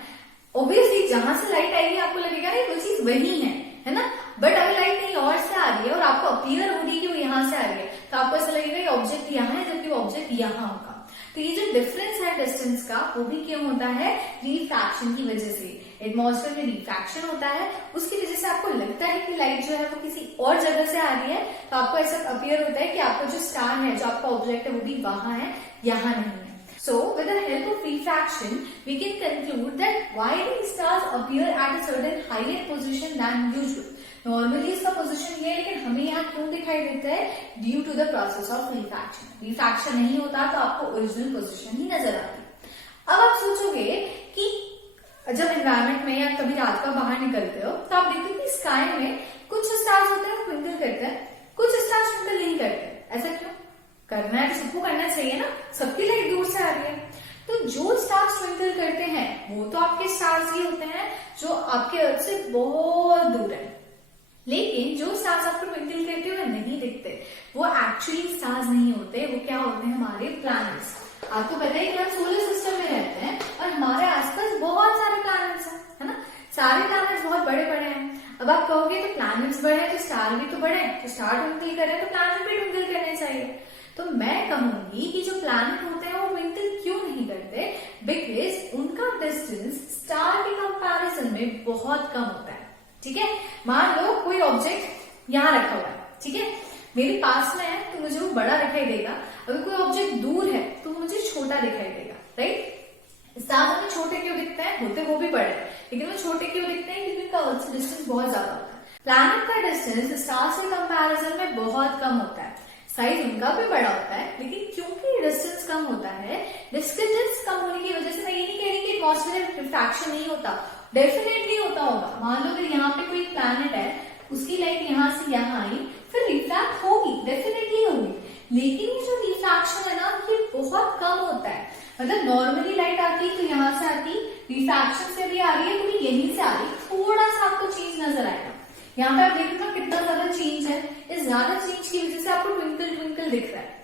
ऑब्वियसली जहां से लाइट आएगी आपको लगेगा ना कोई चीज वही है ना। बट अगर लाइट कहीं और से आ रही है और आपको अपीयर हो रही है कि वो यहाँ से आ रही है, तो आपको ऐसा लगेगा कि ऑब्जेक्ट यहाँ है जबकि वो ऑब्जेक्ट यहाँ होगा। तो ये जो डिफरेंस है डिस्टेंस का, वो भी क्यों होता है, रिफ्रैक्शन की वजह से। एटमॉस्फेयर में रिफ्रैक्शन होता है, उसकी वजह से आपको लगता है कि लाइट जो है वो किसी और जगह से आ रही है। तो आपको ऐसा अपीयर होता है कि आपका जो स्टार है, जो आपका ऑब्जेक्ट है, वो भी वहां है, यहाँ नहीं है। So, with the help of refraction, we can conclude that why these stars appear at a certain higher position than usual. Normally इसका पोजीशन ये है, लेकिन हमें यहाँ क्यों दिखाई देता है, due to the process of refraction. Refraction नहीं होता तो आपको ओरिजिनल पोजीशन ही नजर आती। अब आप सोचोगे कि जब एनवायरमेंट में या कभी रात को बाहर निकलते हो तो आप देखते हो कि स्काई में कुछ स्टार्स होते हैं ट्विंकल करते हैं, कुछ स्टार्स ट्विंकल नहीं करते। ऐसा क्यों? करना है तो सबको करना चाहिए ना, सबकी लाइट दूर से आ रही है। तो जो स्टार्स ट्विंकल करते हैं वो तो आपके स्टार्स ही होते हैं जो आपके अर्थ से बहुत दूर है। लेकिन जो स्टार्स आपको ट्विंकल करते हुए नहीं दिखते वो एक्चुअली स्टार्स नहीं होते, वो क्या होते हैं, हमारे प्लैनेट्स। आपको पता है कि हम सोलर सिस्टम में रहते हैं और हमारे आसपास बहुत सारे प्लैनेट्स हैं, है ना। सारे प्लैनेट्स बहुत बड़े बड़े हैं। अब आप कहोगे तो प्लैनेट्स बड़े हैं तो स्टार भी तो बड़े हैं, तो स्टार ट्विंकल कर रहे हैं तो प्लैनेट भी ट्विंकल करने चाहिए। तो मैं कहूंगी कि जो प्लैनेट होते हैं वो ट्विंकल क्यों नहीं करते, बिकॉज उनका डिस्टेंस स्टार के कंपैरिजन में बहुत कम होता है। ठीक है, मान लो कोई ऑब्जेक्ट यहाँ रखा हुआ है, ठीक है, मेरे पास में है तो मुझे वो बड़ा दिखाई देगा। अगर कोई ऑब्जेक्ट दूर है तो मुझे छोटा दिखाई देगा, राइट। स्टार्स हमें छोटे क्यों दिखते हैं, होते वो भी बड़े, लेकिन वो छोटे क्यों दिखते हैं, क्योंकि उनका अर्थ से डिस्टेंस बहुत ज्यादा होता है। प्लैनेट का डिस्टेंस स्टार्स के कंपैरिजन में बहुत कम होता है, साइज उनका भी बड़ा होता है, लेकिन क्योंकि डिस्टेंस कम होता है, डिस्टेंस कम होने की वजह से मैं ये नहीं कह रही कि एटमॉस्फेयर में रिफ्रैक्शन नहीं होता, डेफिनेटली होता होगा। मान लो अगर यहाँ पे कोई प्लैनेट है, उसकी लाइट यहाँ से यहाँ आई, फिर रिफ्रैक्ट होगी, डेफिनेटली होगी, लेकिन ये जो रिफ्रैक्शन है ना ये बहुत कम होता है। मतलब नॉर्मली लाइट आती तो यहाँ से आती, रिफ्रैक्शन से भी आ रही है तो यहीं से आ रही, थोड़ा सा आपको चेंज नजर आएगा। यहाँ पे आप देखो ना कितना ज्यादा चेंज है, इस ज्यादा चेंज की वजह से आपको ट्विंकल ट्विंकल दिख रहा है,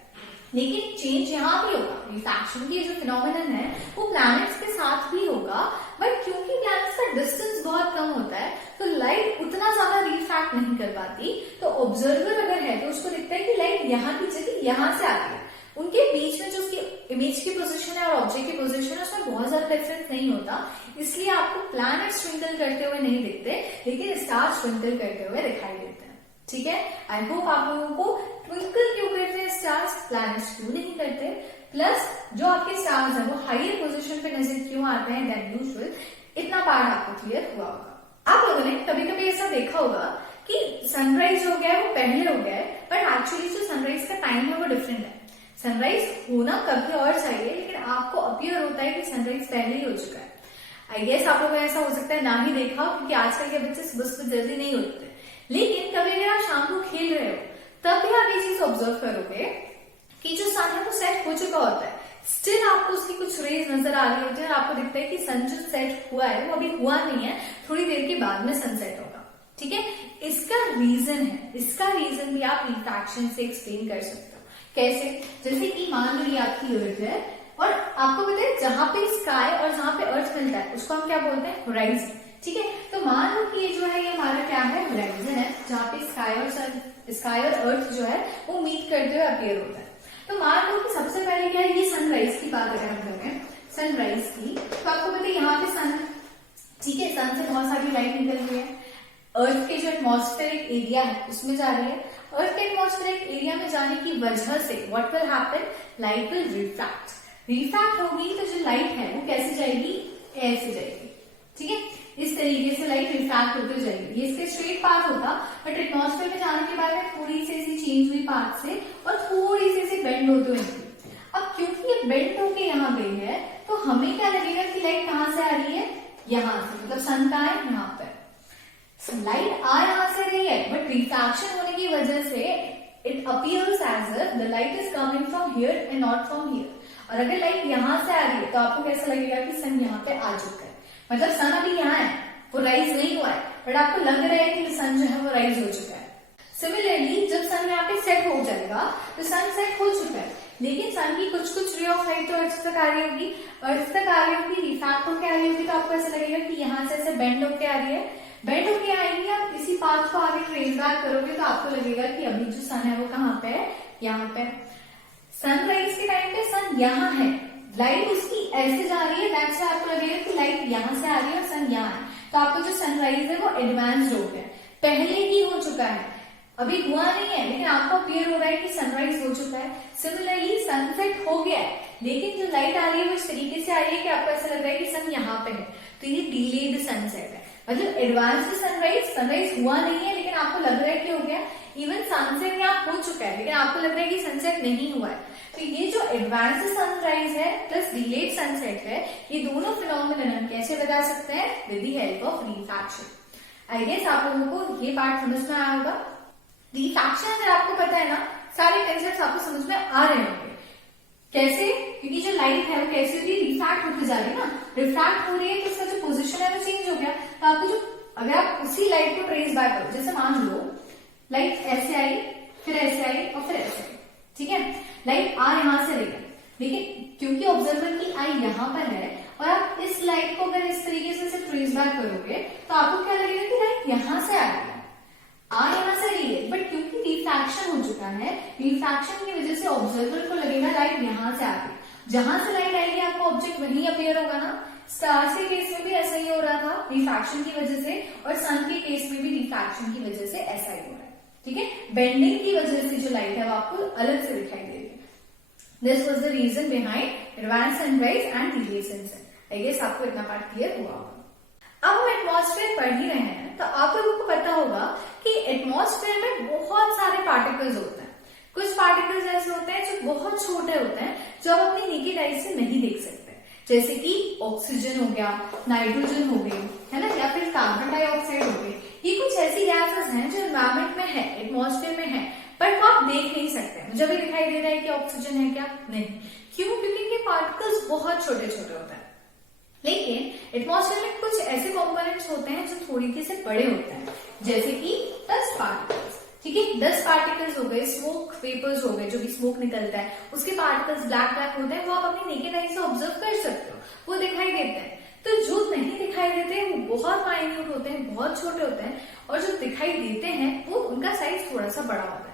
लेकिन चेंज यहाँ भी होगा। रिफ्रैक्शन की जो फिनोमिनन है वो प्लैनेट्स के साथ भी होगा, बट क्योंकि प्लैनेट्स का डिस्टेंस बहुत कम होता है तो लाइट उतना ज्यादा रिफ्रैक्ट नहीं कर पाती। तो ऑब्जर्वर अगर है तो उसको दिखता है कि लाइट यहाँ की जगह यहाँ से आ रही है, उनके बीच में जो उसकी इमेज की पोजीशन है और ऑब्जेक्ट की पोजीशन है उसमें बहुत ज्यादा डिफरेंस नहीं होता, इसलिए आपको प्लैनेट्स ट्विंकल करते हुए नहीं दिखते, लेकिन स्टार्स ट्विंकल करते हुए दिखाई देते हैं। ठीक है, आई होप आप लोगों को ट्विंकल क्यों करते हैं स्टार्स, प्लैनेट्स क्यों नहीं करते, प्लस जो आपके स्टार्स हैं वो हायर पोजीशन पे नजर क्यों आते हैं देन यूजुअल, इतना पार्ट आपको क्लियर हुआ होगा। आप लोगों ने कभी कभी ऐसा देखा होगा कि सनराइज हो गया है वो पहले हो गया है, बट एक्चुअली जो सनराइज का टाइम है वो डिफरेंट है। सनराइज होना कभी और चाहिए, लेकिन आपको अपीयर होता है कि सनराइज पहले ही हो चुका है। आई गेस आप लोगों ने ऐसा हो सकता है ना ही देखा, क्योंकि आजकल के बच्चे सुबह सुबह जल्दी नहीं उठते, लेकिन कभी अगर आप शाम को खेल रहे हो तब भी आप ये चीज ऑब्जर्व करोगे कि जो सन है वो सेट हो चुका होता है, स्टिल आपको उसकी कुछ रेज नजर आ रही होती है और आपको दिखता है कि सन जो सेट हुआ है वो अभी हुआ नहीं है, थोड़ी देर के बाद में सनसेट होगा। ठीक है, इसका रीजन है, इसका रीजन भी आप रिफ्रैक्शन से एक्सप्लेन कर सकते हो। कैसे? जैसे कि मान लो ये आपकी अर्थ है और आपको पता है जहां पे स्काई और जहां पे अर्थ मिलता है उसको हम क्या बोलते हैं? होराइजन। ठीक है, तो मान लो कि ये जो है ये हमारा क्या है? होराइजन है, जहां पे स्काई और अर्थ जो है वो मीट करते हुए अपीयर होता है। तो मान लो कि सबसे पहले क्या है, ये सनराइज की बात अगर हम करें, सनराइज की, तो आपको पता है यहाँ पे सन, ठीक है, सन से बहुत सारी लाइट निकल रही है, अर्थ के जो एटमॉस्फेरिक एरिया है उसमें जा रही है। अर्थ के एटमॉस्फेरिक एरिया में जाने की वजह से what will happen? Light will refract होगी, तो जो लाइट है वो कैसे जाएगी? ऐसे जाएगी। ठीक है, इस तरीके से लाइट रिफ्रैक्ट होकर जाएगी। ये इसके स्ट्रेट पाथ होता, बट एटमॉस्फेयर में जाने के बाद में थोड़ी सी ऐसी चेंज हुई पाथ से और थोड़ी सी ऐसी बेंड होते हुए। अब क्योंकि ये बेंड होके यहाँ गई है तो हमें क्या लगेगा कि लाइट कहाँ से आ रही है? यहाँ से, मतलब सन का है यहाँ पर। लाइट आ यहां से रही है, बट रिफ्रैक्शन होने की वजह से it appears as if the light is coming from here and not from here. और अगर लाइट यहां से आ रही है तो आपको कैसा लगेगा कि सन यहाँ पे आ चुका है, मतलब सन अभी यहाँ है, वो राइज नहीं हुआ है, बट आपको लग रहा है कि सन जो है वो राइज हो चुका है। सिमिलरली जब सन यहाँ पे सेट हो जाएगा तो सन सेट हो चुका है, लेकिन सन की कुछ रे ऑफ लाइट तो अर्थ तक आ रही होगी, अर्थ तक आ रही होगी, रिफ्रैक्ट होकर आ रही होगी, तो आपको ऐसा लगेगा कि यहाँ से ऐसे बेंड होकर आ रही है। बेंड होके आएंगे, आप इसी पाथ को आगे ट्रेस बैक करोगे तो आपको लगेगा कि अभी जो सन है वो कहाँ पे है? यहाँ पे। सनराइज के टाइम पे सन यहाँ है, लाइट उसकी ऐसे जा रही है, दैट्स व्हाई आपको लगेगा कि लाइट यहाँ से आ रही है और सन यहाँ है, तो आपको जो सनराइज है वो एडवांस्ड हो गया, पहले ही हो चुका है, अभी हुआ नहीं है, लेकिन आपको अपीयर हो रहा है कि सनराइज हो चुका है। सिमिलरली सनसेट हो गया है, लेकिन जो लाइट आ रही है वो इस तरीके से आ रही है कि आपको ऐसा लग रहा है कि सन यहाँ पे है, तो ये डिलेड सनसेट है, मतलब एडवांस सनराइज हुआ नहीं है, लेकिन आपको लग रहा है कि हो गया। इवन सनसेट यहाँ हो चुका है, लेकिन आपको लग रहा है कि सनसेट नहीं हुआ है। तो ये जो एडवांस सनराइज है प्लस डिलेड सनसेट है, ये दोनों फिनोमिनन हम कैसे बता सकते हैं? With the help of refraction. I guess आप लोगों को ये पार्ट समझ में आया होगा। रिफ्रैक्शन अगर आपको पता है ना, सारे कंसेप्ट आपको समझ में आ रहे होंगे। कैसे? क्योंकि जो लाइट है वो कैसे होती है? रिफ्रैक्ट होती जा रही है ना, रिफ्रैक्ट हो रही है तो उसका जो पोजीशन है वो चेंज हो गया। तो आपको जो, अगर आप उसी लाइट को ट्रेस बैक करो, जैसे मान लो लाइट ऐसे आई, फिर ऐसे आई और फिर ऐसे आई, ठीक है, लाइट आ यहां से रही है, लेकिन क्योंकि ऑब्जर्वर की आई यहाँ पर है और आप इस लाइट को अगर इस तरीके से ट्रेस बैक करोगे तो आपको क्या लगेगा कि लाइट यहां से आ रही है, यहां से रही है, बट क्योंकि रिफ्रैक्शन हो चुका है, रिफ्रैक्शन की वजह से ऑब्जर्वर को लगेगा लाइट यहां से आ रही है। जहां से लाइट आएगी आपको ऑब्जेक्ट वहीं अपीयर होगा ना। स्टार्स के केस में भी ऐसा ही हो रहा था रिफ्रैक्शन की वजह से, और सन के केस में भी रिफ्रैक्शन की वजह से ऐसा ही हो रहा है। ठीक है, बेंडिंग की वजह से जो लाइट है वो आपको अलग से दिखाई दे रही है। This was the reason behind advance sunrise and delayed sunset. I guess आपको इतना पार्ट क्लियर हुआ होगा। अब हम एटमॉस्फेयर पढ़ ही रहे हैं तो आप लोगों को पता होगा कि एटमॉस्फेयर में बहुत सारे पार्टिकल्स होते हैं। कुछ पार्टिकल्स ऐसे होते हैं जो बहुत छोटे होते हैं, जो आप अपनी नेकेड आई से नहीं देख सकते, जैसे कि ऑक्सीजन हो गया, नाइट्रोजन हो गई, है ना, या फिर कार्बन डाइऑक्साइड हो गई। ये कुछ ऐसी गैसेस हैं जो एनवायरमेंट में है, एटमॉस्फेयर में है, पर वो आप देख नहीं सकते। मुझे भी दिखाई दे रहा है कि ऑक्सीजन है क्या? नहीं। क्यों? क्योंकि ये पार्टिकल्स बहुत छोटे छोटे होते हैं। लेकिन एटमॉस्फेयर में कुछ ऐसे कंपोनेंट्स होते हैं जो थोड़ी से बड़े होते हैं, जैसे कि डस्ट पार्टिकल्स। ठीक है, डस्ट पार्टिकल्स हो गए, स्मोक वेपर्स हो गए, जो भी स्मोक निकलता है उसके पार्टिकल्स ब्लैक ब्लैक होते हैं, वो आप अपनी नेकेड आई से ऑब्जर्व कर सकते हो, वो दिखाई देते हैं। तो जो नहीं दिखाई देते वो बहुत माइन्यूट होते हैं, बहुत छोटे होते हैं, और जो दिखाई देते हैं वो उनका साइज थोड़ा सा बड़ा होता है।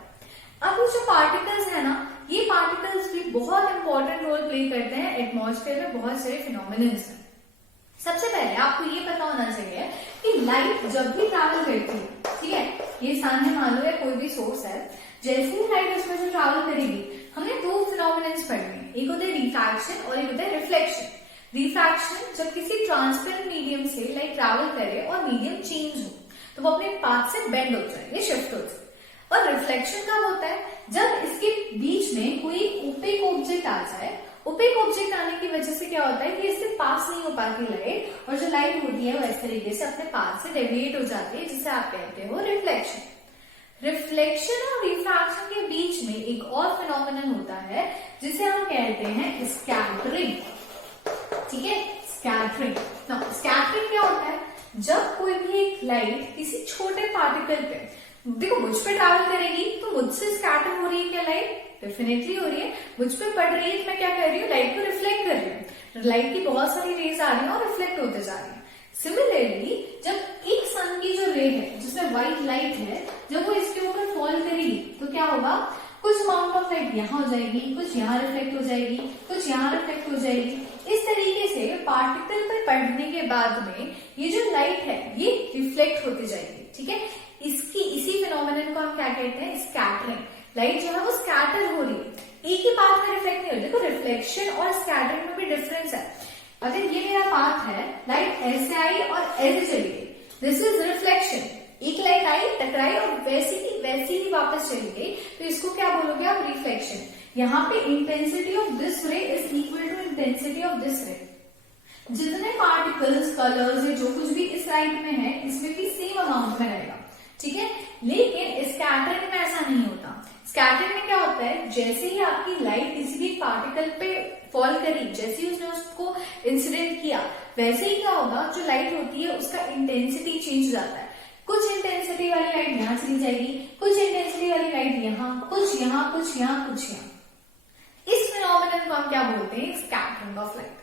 अब जो पार्टिकल्स है ना, ये पार्टिकल्स भी बहुत इंपॉर्टेंट रोल प्ले करते हैं एटमॉस्फेयर में बहुत सारे फिनोमिनन्स में। सबसे पहले आपको ये पता होना चाहिए कि लाइट जब भी ट्रैवल करती है, ठीक है, ये सन है मान लो या कोई भी सोर्स है, जैसे ही लाइट उसमें से ट्रैवल करेगी, हमने दो फिनोमिनन्स पढ़ने, एक होता है रिफ्रैक्शन और एक होता है रिफ्लेक्शन। रिफ्रैक्शन जब किसी ट्रांसपेरेंट मीडियम से लाइट ट्रैवल करे और मीडियम चेंज हो तो वो अपने पाथ से बेंड हो जाए, ये शिफ्ट हो जाए। और रिफ्लेक्शन कब होता है? जब इसके बीच में कोई ओपेक ऑब्जेक्ट आ जाए। ओपेक ऑब्जेक्ट आने की वजह से क्या होता है कि इससे पास नहीं हो पाती लाइट, और जो लाइट होती है वो इस तरीके से अपने पाथ से डेविएट हो जाती है, जिसे आप कहते हो रिफ्लेक्शन। रिफ्लेक्शन और रिफ्रैक्शन के बीच में एक और फिनोमिनन होता है जिसे हम कहते हैं स्कैटरिंग। ठीक है, स्कैटरिंग। स्कैटरिंग क्या होता है? जब कोई भी एक लाइट किसी छोटे पार्टिकल पे, देखो मुझ पे ट्रैवल करेगी तो मुझसे स्कैटर हो रही है क्या लाइट? डेफिनेटली हो रही है। मुझ पे पड़ रही है, मैं क्या कर रही हूँ? लाइट को रिफ्लेक्ट कर रही हूँ। लाइट की बहुत सारी रेज आ रही है और रिफ्लेक्ट होते जा रही है। सिमिलरली जब एक सन की जो रे है जिसमें व्हाइट लाइट है, जब वो इसके ऊपर फॉल करेगी तो क्या होगा? कुछ अमाउंट ऑफ लाइट यहाँ हो जाएगी, कुछ यहाँ रिफ्लेक्ट हो जाएगी, कुछ यहाँ रिफ्लेक्ट हो जाएगी। इस तरीके से पार्टिकल पर पड़ने के बाद में ये जो लाइट है ये रिफ्लेक्ट होती जाएगी। ठीक है, इसी फिनोमेनन को हम क्या कहते हैं? स्कैटरिंग। लाइट जो है वो स्कैटर हो रही है, एक ही पाथ में रिफ्लेक्ट नहीं हो रही। देखो रिफ्लेक्शन और स्कैटरिंग में भी डिफरेंस है। अगर ये मेरा पाथ है, लाइट ऐसे आई और ऐसे चली गई, दिस इज रिफ्लेक्शन। एक लाइट आई, टकराई और वैसी ही वापस चली गई, तो इसको क्या बोलोगे आप? रिफ्लेक्शन। यहाँ पे intensity of this ray is equal to intensity of this ray. जितने पार्टिकल्स, कलर्स या जो कुछ भी इस लाइट में है, इसमें भी सेम अमाउंट में रहेगा। ठीक है, लेकिन स्कैटरिंग में ऐसा नहीं होता। स्कैटरिंग में क्या होता है? जैसे ही आपकी लाइट किसी भी पार्टिकल पे फॉल करी, जैसे ही उसने उसको इंसिडेंट किया, वैसे ही क्या होगा? जो लाइट होती है उसका इंटेंसिटी चेंज हो जाता है। कुछ इंटेंसिटी वाली लाइट यहाँ चली जाएगी, कुछ इंटेंसिटी वाली लाइट यहाँ, कुछ यहाँ, कुछ यहाँ, कुछ यहाँ। इस फिनोमेनन को हम क्या बोलते हैं? Scattering of light.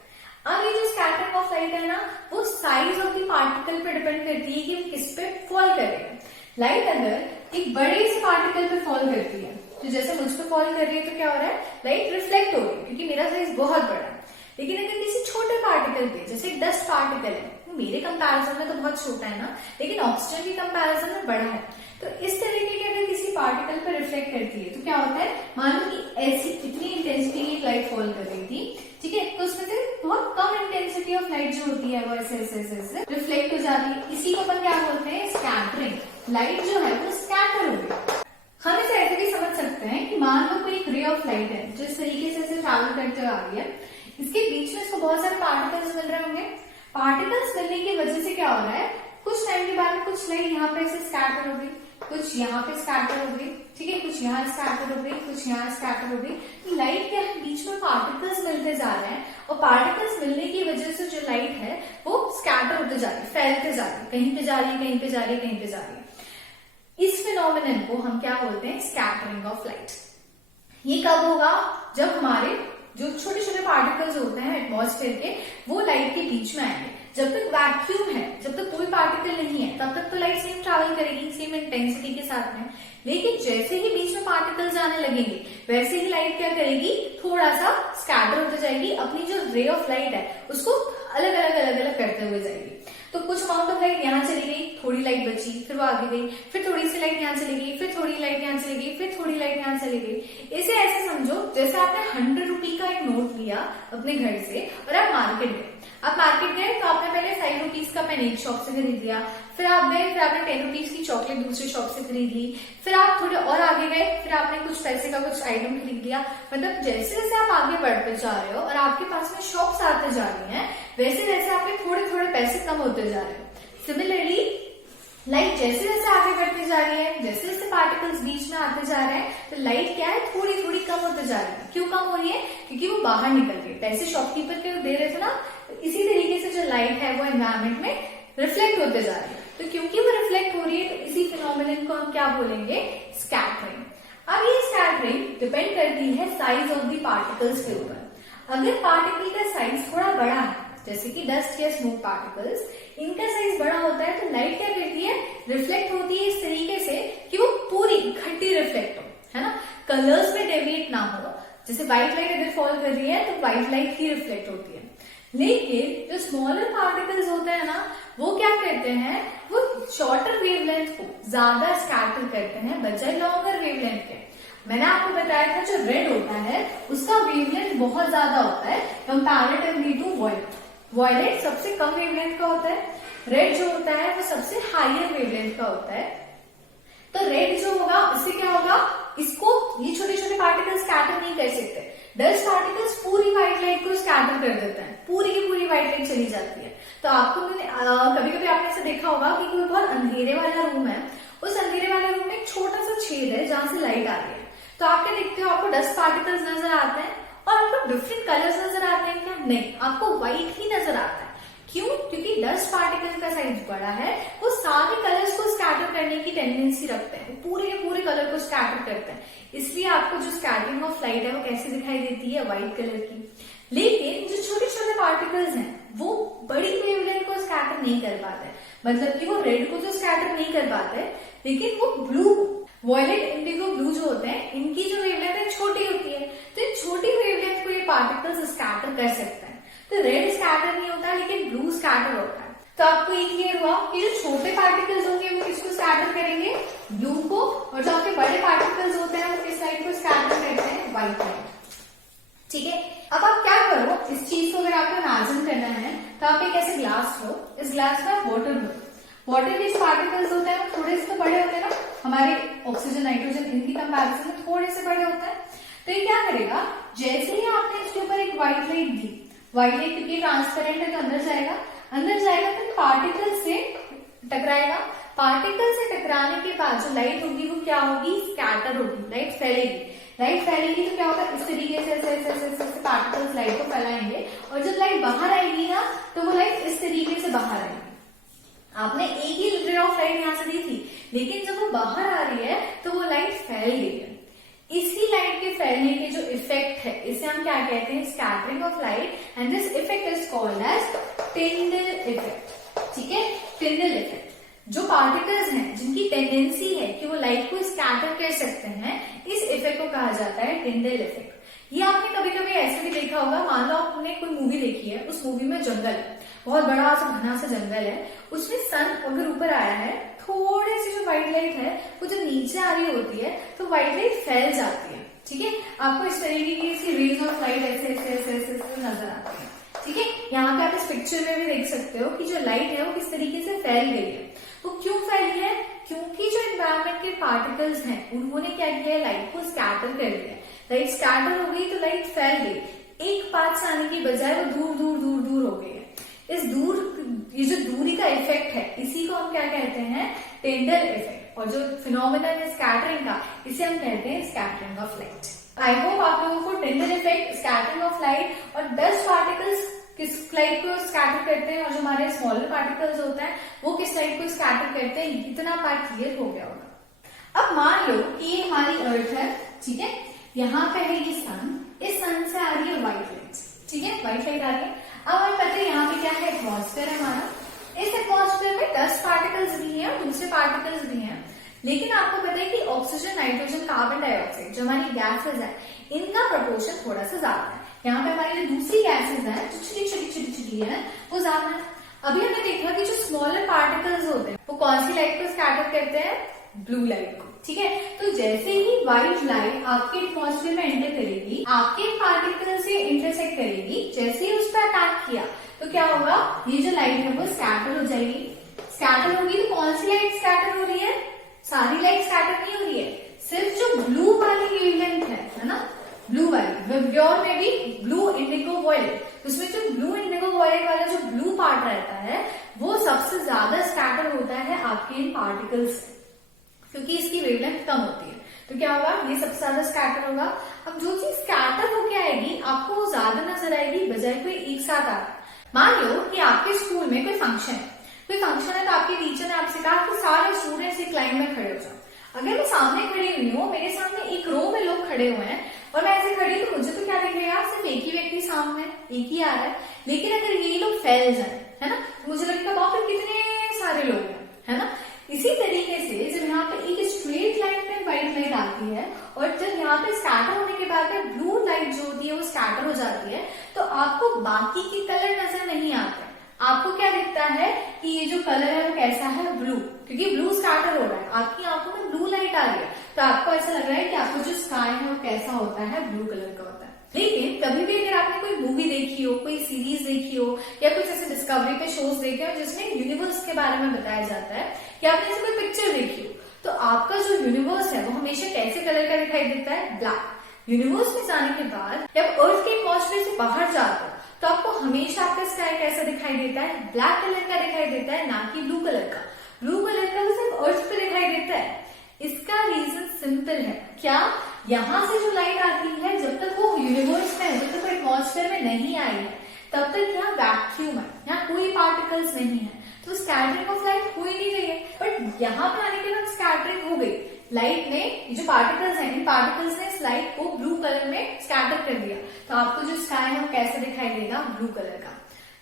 अब ये जो स्कैटरिंग ऑफ लाइट है ना, वो साइज ऑफ द पार्टिकल पे डिपेंड करती है कि वो किस पे फॉल करेगा। लाइट अगर एक बड़े से पार्टिकल पे फॉल करती है, तो जैसे मुझ पे फॉल कर रही है तो क्या हो रहा है? लाइट रिफ्लेक्ट हो रही है क्योंकि मेरा साइज बहुत बड़ा है। लेकिन अगर किसी छोटे पार्टिकल पे, जैसे डस्ट पार्टिकल है, मेरे कंपैरिजन में तो बहुत छोटा है ना, लेकिन ऑक्सीजन के कंपैरिजन में बड़ा है, तो इस तरीके के अगर किसी पार्टिकल पर रिफ्लेक्ट करती है तो क्या होता है? मान लो कि ऐसी इतनी इंटेंसिटी की लाइट फॉल कर रही थी, ठीक है, तो उसमें से बहुत कम इंटेंसिटी ऑफ लाइट जो होती है वो ऐसे ऐसे ऐसे ऐसे रिफ्लेक्ट हो जाती है। इसी को अपन क्या बोलते हैं? स्कैटरिंग। लाइट जो है वो स्कैटर हो गई। हम इसे ऐसे भी समझ सकते हैं कि मान लो कोई एक रे ऑफ लाइट है जो इस तरीके से इसे ट्रैवल करते आ रही है, इसके बीच में इसको बहुत सारे पार्टिकल्स मिल रहे होंगे। पार्टिकल्स मिलने की वजह से क्या हो रहा है? कुछ टाइम के बाद कुछ लाइट यहाँ पे ऐसे स्कैटर हो गई, कुछ यहाँ पे स्कैटर हो गई, ठीक है, कुछ यहाँ स्कैटर हो गई, कुछ यहाँ स्कैटर हो गई। लाइट के बीच में पार्टिकल्स मिलते जा रहे हैं और पार्टिकल्स मिलने की वजह से जो लाइट है वो स्कैटर होते जा रही है, फैलते जा रही है, कहीं पे जा रही है, कहीं पे जा रही है, कहीं पे जा रही है। इस फिनोमेनन को हम क्या बोलते हैं? Scattering of light. ये कब होगा? जब हमारे जो छोटे छोटे पार्टिकल्स होते हैं एटमॉस्फेयर के, वो लाइट के बीच में आएंगे। जब तक वैक्यूम है, जब तक कोई पार्टिकल नहीं है, तब तक तो लाइट सेम ट्रैवल करेगी, सेम इंटेंसिटी के साथ में। लेकिन जैसे ही बीच में पार्टिकल्स आने लगेंगे, वैसे ही लाइट क्या करेगी? थोड़ा सा स्कैटर होते जाएगी, अपनी जो रे ऑफ लाइट है उसको अलग अलग करते हुए जाएगी। तो कुछ अमाउंट ऑफ लाइट यहाँ चली गई, थोड़ी लाइट बची, फिर वो आगे गई, फिर थोड़ी सी लाइट यहाँ चली गई, फिर थोड़ी लाइट यहाँ चली गई, फिर थोड़ी लाइट यहाँ चली गई। इसे ऐसे समझो जैसे आपने 100 रुपी का एक नोट लिया अपने घर से और आप मार्केट गए। आप मार्केट गए तो आपने पहले 5 रुपीज का पेन एक शॉप से खरीद लिया, फिर आप गए, फिर आपने 10 रुपीज की चॉकलेट दूसरी शॉप से खरीद ली, फिर आप थोड़े और आगे गए, फिर आपने कुछ पैसे का कुछ आइटम खरीद लिया। मतलब जैसे जैसे आप आगे बढ़ते जा रहे हो और आपके पास में शॉप्स आते जा रही हैं, वैसे वैसे आपके थोड़े थोड़े पैसे कम होते जा रहे हैं। सिमिलरली लाइट जैसे जैसे आगे बढ़ती जा रही है, जैसे जैसे पार्टिकल्स बीच में आते जा रहे हैं, तो लाइट क्या है? थोड़ी थोड़ी कम होते जा रही है। क्यों कम हो रही है? क्योंकि वो बाहर निकल गई। पैसे शॉपकीपर के दे रहे थे ना, इसी तरीके से जो लाइट है वो एनवायरमेंट में रिफ्लेक्ट होते जा रही है। तो क्योंकि वो रिफ्लेक्ट हो रही है, तो इसी फिनोमेनन को हम क्या बोलेंगे? स्कैटरिंग। अब ये स्कैटरिंग डिपेंड करती है साइज ऑफ द पार्टिकल्स के ऊपर। अगर पार्टिकल का साइज थोड़ा बड़ा है, जैसे कि डस्ट या स्मोक पार्टिकल्स, इनका साइज बड़ा होता है, तो लाइट क्या करती है? रिफ्लेक्ट होती है इस तरीके से कि वो पूरी इकट्ठी रिफ्लेक्ट हो, है ना, कलर्स में डेविएट ना हो। जैसे व्हाइट लाइट अगर फॉल कर रही है तो व्हाइट लाइट ही रिफ्लेक्ट होती है। लेकिन जो स्मॉलर पार्टिकल्स होते हैं ना, वो क्या करते हैं? वो शॉर्टर वेवलेंथ को ज्यादा स्कैटर करते हैं बजाय लॉन्गर वेवलेंथ के। मैंने आपको बताया था जो रेड होता है उसका वेवलेंथ बहुत ज्यादा होता है कंपैरेटिवली टू वायलेट। वायलेट सबसे कम वेवलेंथ का होता है, रेड जो होता है वो सबसे हायर वेवलेंथ का होता है। तो रेड जो होगा उससे क्या होगा? इसको ये छोटे छोटे पार्टिकल्स स्कैटर नहीं कर सकते। डस्ट पार्टिकल्स पूरी व्हाइट लाइट को स्कैटर कर देते हैं, पूरी की पूरी व्हाइट लाइट चली जाती है। तो आपको कभी कभी आपने ऐसा देखा होगा कि कोई बहुत अंधेरे वाला रूम है, उस अंधेरे वाले रूम में एक छोटा सा छेद है जहां से लाइट आ रही है, तो आप क्या देखते हो? आपको डस्ट पार्टिकल्स नजर आते हैं आपको डिफरेंट कलर्स नजर आते हैं क्या? नहीं, आपको व्हाइट ही नजर आता है। क्यों? क्योंकि डस्ट पार्टिकल का साइज बड़ा है, वो सारे कलर्स को स्कैटर करने की टेंडेंसी रखते हैं, पूरे के पूरे कलर को स्कैटर करते हैं, इसलिए आपको जो स्कैटरिंग ऑफ लाइट है वो कैसी दिखाई देती है? व्हाइट कलर की। लेकिन जो छोटे छोटे पार्टिकल्स हैं वो बड़ी वेवलेंथ को स्कैटर नहीं कर पाते, मतलब कि वो रेड को तो स्कैटर नहीं कर पाते, लेकिन वो ब्लू, वॉयलेट, इंडिगो, ब्लू जो होते हैं, इनकी जो वेवलेंथ है छोटी होती है, तो इन छोटी वेवलेंथ को ये पार्टिकल्स स्कैटर कर सकते हैं। तो रेड स्कैटर नहीं होता लेकिन ब्लू स्कैटर होता है। तो आपको ये क्लियर हुआ कि जो छोटे पार्टिकल्स होंगे वो किसको स्कैटर करेंगे? ब्लू को, और जो आपके बड़े पार्टिकल्स होते हैं वो किस लाइट को स्कैटर करते हैं? White light. ठीक है, अब आप क्या करो, इस चीज को अगर आपको इमेजिन करना है तो आप एक ऐसे ग्लास लो, इस ग्लास में आप वाटर लो। वाटर के जो पार्टिकल्स होते हैं वो थोड़े से तो बड़े होते हैं ना, हमारे ऑक्सीजन, नाइट्रोजन, इनकी कंपैरिजन में थोड़े से बड़े होते हैं। तो ये क्या करेगा, जैसे ही आपने इसके ऊपर एक व्हाइट लाइट दी, व्हाइट लाइट क्योंकि ट्रांसपेरेंट है तो अंदर जाएगा तो पार्टिकल से टकराएगा। पार्टिकल से टकराने के बाद जो लाइट होगी वो क्या होगी? स्कैटर होगी, लाइट फैलेगी। लाइट फैलेगी तो क्या होगा, इस तरीके से ऐसे पार्टिकल्स लाइट को फैलाएंगे, और जब लाइट बाहर आएगी ना तो वो लाइट इस तरीके से बाहर आएगी। आपने एक ही रे ऑफ लाइट यहां से दी थी, लेकिन जब वो बाहर आ रही है तो वो लाइट फैल गई है। इसी लाइट के फैलने के जो इफेक्ट है, इसे हम क्या कहते हैं? Scattering of light, and this effect is called as Tyndall effect. ठीक है, टिंडल इफेक्ट। जो पार्टिकल्स हैं जिनकी टेंडेंसी है कि वो लाइट को स्कैटर कर सकते हैं, इस इफेक्ट को कहा जाता है टिंडल इफेक्ट। ये आपने कभी कभी ऐसे भी देखा होगा, मान लो आपने कोई मूवी देखी है, उस मूवी में जंगल है, बहुत बड़ा सा घना सा जंगल है, उसमें सन अगर ऊपर आया है, थोड़ी सी जो व्हाइट लाइट है वो जब नीचे आ रही होती है तो व्हाइट लाइट फैल जाती है। ठीक है, आपको इस तरीके की इसकी रेज ऑफ लाइट ऐसे ऐसे ऐसे ऐसे नजर आती है। ठीक है, यहाँ पे आप इस पिक्चर में भी देख सकते हो कि जो लाइट है वो किस तरीके से फैल गई है। वो क्यों फैली है? क्योंकि जो एनवायरमेंट के पार्टिकल्स हैं उन्होंने क्या किया है? लाइट को स्कैटर कर दिया। लाइट स्कैटर हो गई तो लाइट फैल गई, एक पास से आने की बजाय वो दूर दूर दूर दूर हो गई है। ये जो दूरी का इफेक्ट है, इसी को हम क्या कहते हैं? Tyndall effect. और जो फिनोमेना है स्कैटरिंग का, इसे हम कहते हैं scattering of light. I hope आप लोगों को Tyndall effect, scattering of light और डस्ट पार्टिकल्स किस लाइट को स्कैटर करते हैं और जो हमारे स्मॉलर पार्टिकल्स होते हैं वो किस लाइट को स्कैटर करते हैं, इतना पार्ट क्लियर हो गया होगा। अब मान लो कि ये हमारी अर्थ है, ठीक है, यहाँ पे है ये सन, इस सन से आ रही है व्हाइट लाइट। ठीक है, व्हाइट लाइट आ रही है। अब हमें पता है यहाँ पे क्या है? एटमॉस्फेयर है हमारा। इस एटमॉस्फेयर में डस्ट पार्टिकल्स भी हैं और दूसरे पार्टिकल्स भी हैं, लेकिन आपको पता है कि ऑक्सीजन, नाइट्रोजन, कार्बन डाइऑक्साइड जो हमारी गैसेज है, इनका प्रोपोर्शन थोड़ा सा ज्यादा है। यहाँ पे हमारी जो दूसरी गैसेज है जो छोटी छोटी है वो ज्यादा है। अभी हमने देखा कि जो स्मॉलर पार्टिकल्स होते हैं वो कौन सी लाइट को स्कैटर करते हैं? ब्लू लाइट को। ठीक है, तो जैसे ही व्हाइट लाइट आपके एटमॉस्फेयर में एंटर करेगी, आपके पार्टिकल से इंटरसेक्ट करेगी, जैसे ही उस पर अटैक किया तो क्या होगा? ये जो लाइट है वो स्कैटर हो जाएगी। स्कैटर होगी तो कौन सी लाइट स्कैटर हो रही है? सारी लाइट स्कैटर नहीं हो रही है, सिर्फ जो ब्लू वाली वेवलेंथ है ना, ब्लू वाली, प्योर में भी ब्लू, इंडिगो, वॉयलेट, उसमें जो ब्लू, इंडिगो, वॉयलेट वाला जो ब्लू पार्ट रहता है वो सबसे ज्यादा स्कैटर होता है आपके इन पार्टिकल्स से, क्योंकि इसकी वेवलेंथ कम होती है। तो क्या होगा? ये सबसे ज्यादा स्कैटर होगा। अब जो चीज स्कैटर होके आएगी आपको वो ज्यादा नजर आएगी बजाय कोई एक साथ आ। मान लो कि आपके स्कूल में कोई फंक्शन है तो आपके टीचर ने आपसे कहा कि सारे स्टूडेंट्स एक लाइन में खड़े हो जाओ। अगर मैं सामने खड़ी हुई हूँ, मेरे सामने एक रो में लोग खड़े हुए हैं और मैं ऐसे खड़ी, तो मुझे तो क्या दिखेगा? सिर्फ एक ही व्यक्ति सामने, एक ही आ रहा है। लेकिन अगर ये लोग फैल जाए, है ना, तो मुझे लगता है बाप रे कितने सारे लोग हैं, है ना। इसी तरीके से जब यहाँ पे एक स्ट्रेट लाइन में व्हाइट लाइट आती है और जब यहाँ पे स्कैटर होने के बाद में ब्लू लाइट जो होती है वो स्कैटर हो जाती है, तो आपको बाकी की कलर नजर नहीं आते। आपको क्या दिखता है कि ये जो कलर है वो कैसा है? ब्लू, क्योंकि ब्लू स्कैटर हो रहा है, आपकी आंखों में ब्लू लाइट आ रही है, तो आपको ऐसा लग रहा है कि आपको जो स्काई है वो कैसा होता है? ब्लू कलर का होता है। लेकिन कभी भी अगर आपने कोई मूवी देखी हो, कोई सीरीज देखी हो या कुछ ऐसे डिस्कवरी पे शोज देखे हो जिसमें यूनिवर्स के बारे में बताया जाता है, या आपने ऐसे कोई पिक्चर देखी हो, तो आपका जो यूनिवर्स है वो हमेशा कैसे कलर का दिखाई देता है? ब्लैक। यूनिवर्स में जाने के बाद जब अर्थ के एटमॉस्फेयर से बाहर जाते हो तो आपको हमेशा आपका स्काई कैसा दिखाई देता है? ब्लैक कलर का दिखाई देता है, ना कि ब्लू कलर का। ब्लू कलर का तो सिर्फ अर्थ पे दिखाई देता है। इसका रीजन सिंपल है, क्या? यहाँ से जो लाइट आती है जब तक वो यूनिवर्स में है, जब तक वो एटमॉस्फेयर में नहीं आई है तब तक यहाँ वैक्यूम है, यहाँ कोई पार्टिकल्स नहीं है, तो स्कैटरिंग ऑफ लाइट हो ही नहीं रही है। बट यहाँ पे आने के बाद स्कैटरिंग हो गई, लाइट ने, ये जो पार्टिकल्स हैं, इन पार्टिकल्स ने इस लाइट को ब्लू कलर में स्कैटर कर दिया। तो आपको जो स्काई है वो कैसे दिखाई देगा? ब्लू कलर का।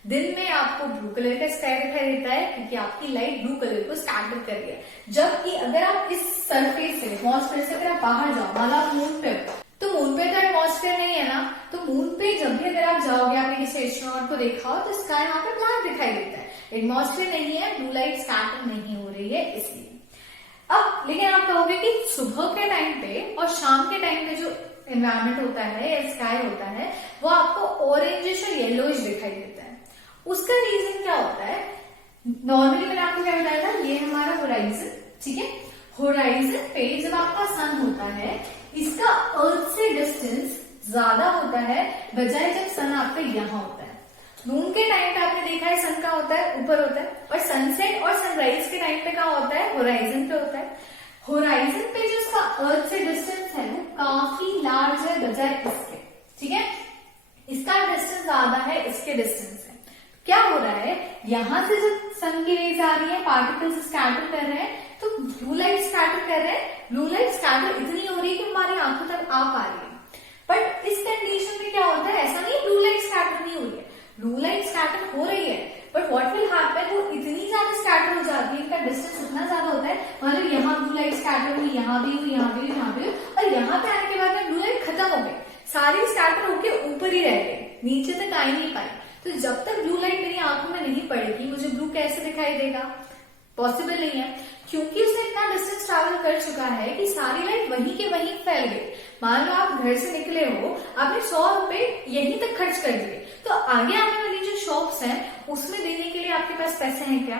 दिन में आपको ब्लू कलर का स्काई दिखाई देता है क्योंकि आपकी लाइट ब्लू कलर को स्कैटर कर रही है। जबकि अगर आप इस सरफेस से, एटमॉस्फेयर से अगर आप बाहर जाओ, मान लो आप मून पे हो, तो मून पे तो एटमॉस्फेयर नहीं है ना, तो मून पे जब भी अगर आप जाओगे, आपने किसी एस्ट्रोनॉट को देखा हो, तो स्काई वहां पे ब्लैक दिखाई देता है, एटमॉस्फेयर नहीं है, ब्लू लाइट स्कैटर नहीं हो रही है इसलिए। अब लेकिन आप कहोगे कि सुबह के टाइम पे और शाम के टाइम पे जो एनवायरमेंट होता है या स्काई होता है वो आपको ऑरेंजिश और येलोइश दिखाई देता है। उसका रीजन क्या होता है? नॉर्मली मैंने आपको क्या बताया था, ये हमारा होराइजन, ठीक है। होराइजन पे जब आपका सन होता है, इसका अर्थ से डिस्टेंस ज्यादा होता है बजाय जब सन आपका यहाँ होता है। मून के टाइम पे आपने देखा है सन कहाँ होता है? ऊपर होता है, और सनसेट और सनराइज के टाइम पे कहाँ होता है? होराइजन पे होता है। होराइजन पे जो इसका अर्थ से डिस्टेंस है वो काफी लार्ज है बजाय इसके, ठीक है। इसका डिस्टेंस ज्यादा है, इसके डिस्टेंस है। क्या हो रहा है, यहां से जब सन की रेज आ रही है, पार्टिकल्स स्कैटर कर रहे हैं, तो ब्लू लाइट स्कैटर कर रहे हैं। ब्लू लाइट स्कैटर इतनी हो रही है कि हमारी आंखों तक आ पा रही है। बट इस कंडीशन में क्या होता है, ऐसा नहीं ब्लू लाइट स्कैटर नहीं हो रही है, ब्लू लाइट स्कैटर हो रही है, बट व्हाट विल हैपन, वो इतनी ज्यादा स्कैटर हो जाती है, इनका डिस्टेंस इतना ज्यादा होता है, मतलब यहाँ ब्लू लाइट स्कैटर हुई, यहाँ भी हुई, यहाँ भी हुई, यहाँ भी हुई, और यहाँ पे आने के बाद में ब्लू लाइट खत्म हो गई, सारी स्कैटर होके ऊपर ही रह गई, नीचे तक आ ही नहीं पाई। तो जब तक ब्लू लाइट मेरी आंखों में नहीं पड़ेगी, मुझे ब्लू कैसे दिखाई देगा? पॉसिबल नहीं है, क्योंकि उसने इतना डिस्टेंस ट्रैवल कर चुका है कि सारी लाइट वहीं के वहीं फैल गई। मान लो आप घर से निकले हो, आपने 100 रुपए यहीं तक खर्च कर दिए, तो आगे आने वाली जो शॉप्स हैं उसमें देने के लिए आपके पास पैसे हैं क्या?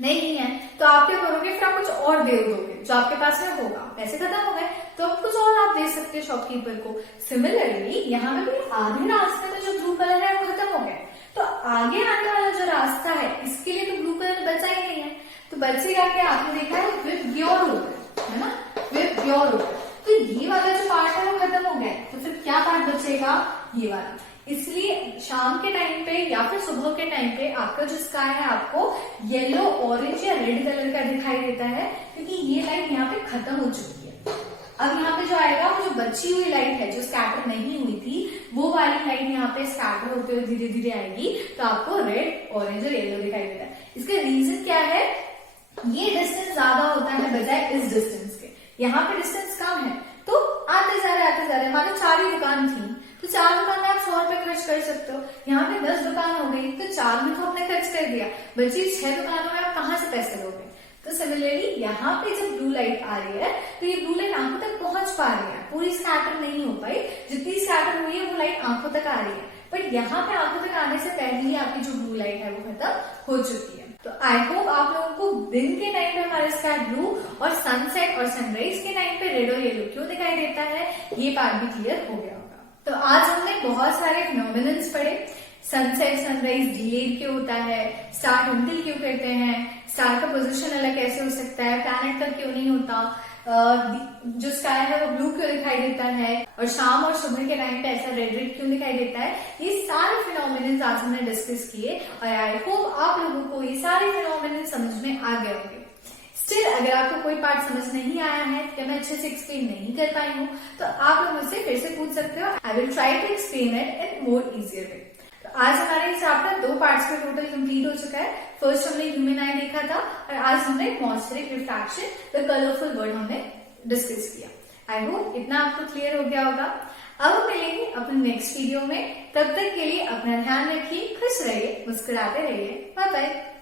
नहीं है। तो आप क्या करोगे, फिर आप कुछ और दे दोगे जो आपके पास में होगा, पैसे खत्म हो गए तो अब कुछ और आप दे सकते हैं शॉपकीपर को। सिमिलरली यहाँ पे भी आधे रास्ते में जो ब्लू कलर है वो खत्म हो गया, तो आगे आने वाला जो रास्ता है इसके लिए तो ब्लू कलर बचा ही नहीं है, तो बचेगा क्या? आपने देखा है विथ योर होगा, है ना, विथ योर होगा, तो ये वाला जो पार्ट है वो खत्म हो गया, तो फिर क्या पार्ट बचेगा? ये वाला। इसलिए शाम के टाइम पे या फिर सुबह के टाइम पे आपका जो स्काई है आपको येलो, ऑरेंज या रेड कलर का दिखाई देता है, क्योंकि ये लाइट यहाँ पे खत्म हो चुकी है। अब यहाँ पे जो आएगा, वो जो बची हुई लाइट है जो स्कैटर नहीं हुई थी, वो वाली लाइट यहाँ पे स्कैटर होते हुए धीरे धीरे आएगी, तो आपको रेड, ऑरेंज और येलो दिखाई देता है। इसका रीजन क्या है? ये डिस्टेंस ज्यादा होता है बजाय इस डिस्टेंस के, यहाँ पे डिस्टेंस कम है, तो आते जा रहे, मान लो 4 ही दुकान थी, तो 4 दुकान में आप 100 रुपए खर्च कर सकते हो, यहाँ पे 10 दुकान हो गई, तो 4 में तो आपने खर्च कर दिया, बची 6 दुकानों में आप कहाँ से पैसे लोगे? तो सिमिलरली यहाँ पे जब ब्लू लाइट आ रही है, तो ये ब्लू लाइट आंखों तक पहुंच पा रही है, पूरी स्कैटर नहीं हो पाई, जितनी स्कैटर हुई है वो लाइट आंखों तक आ रही है, बट यहाँ पे आंखों तक आने से पहले ही आपकी जो ब्लू लाइट है वो खत्म हो चुकी है। तो आई होप आप लोगों को दिन के टाइम पे हमारा स्काई ब्लू और सनसेट और सनराइज के टाइम पे रेड और येलो क्यों दिखाई देता है, ये पार्ट भी क्लियर हो गया होगा। तो आज हमने बहुत सारे फिनोमिनन्स पढ़े, सनसेट सनराइज डिलेड क्यों होता है, स्टार ट्विंकल क्यों करते हैं, स्टार का पोजीशन अलग कैसे हो सकता है, प्लैनेट का क्यों नहीं होता, जो स्काई है वो ब्लू क्यों दिखाई देता है, और शाम और सुबह के टाइम पे ऐसा रेड रेड क्यों दिखाई देता है, ये सारे फिनोमिनन्स आज हमने डिस्कस किए, और आई होप आप लोगों को ये सारे फिनोमिनन्स समझ में आ गए होंगे। स्टिल अगर आपको कोई पार्ट समझ नहीं आया है या मैं अच्छे से एक्सप्लेन नहीं कर पाई हूँ, तो आप लोग मुझसे फिर से पूछ सकते हो, I will try to explain it in more easier way. आज हमारा ये चैप्टर 2 पार्ट्स में टोटल कंप्लीट हो चुका है। फर्स्ट हमने ह्यूमन आई देखा था, और आज हमने atmospheric refraction, the colourful word हमने डिस्कस किया। आई होप इतना आपको क्लियर हो गया होगा। अब मिलेंगे अपने नेक्स्ट वीडियो में, तब तक के लिए अपना ध्यान रखिए, खुश रहिए, मुस्कुराते रहिए, बाय बाय।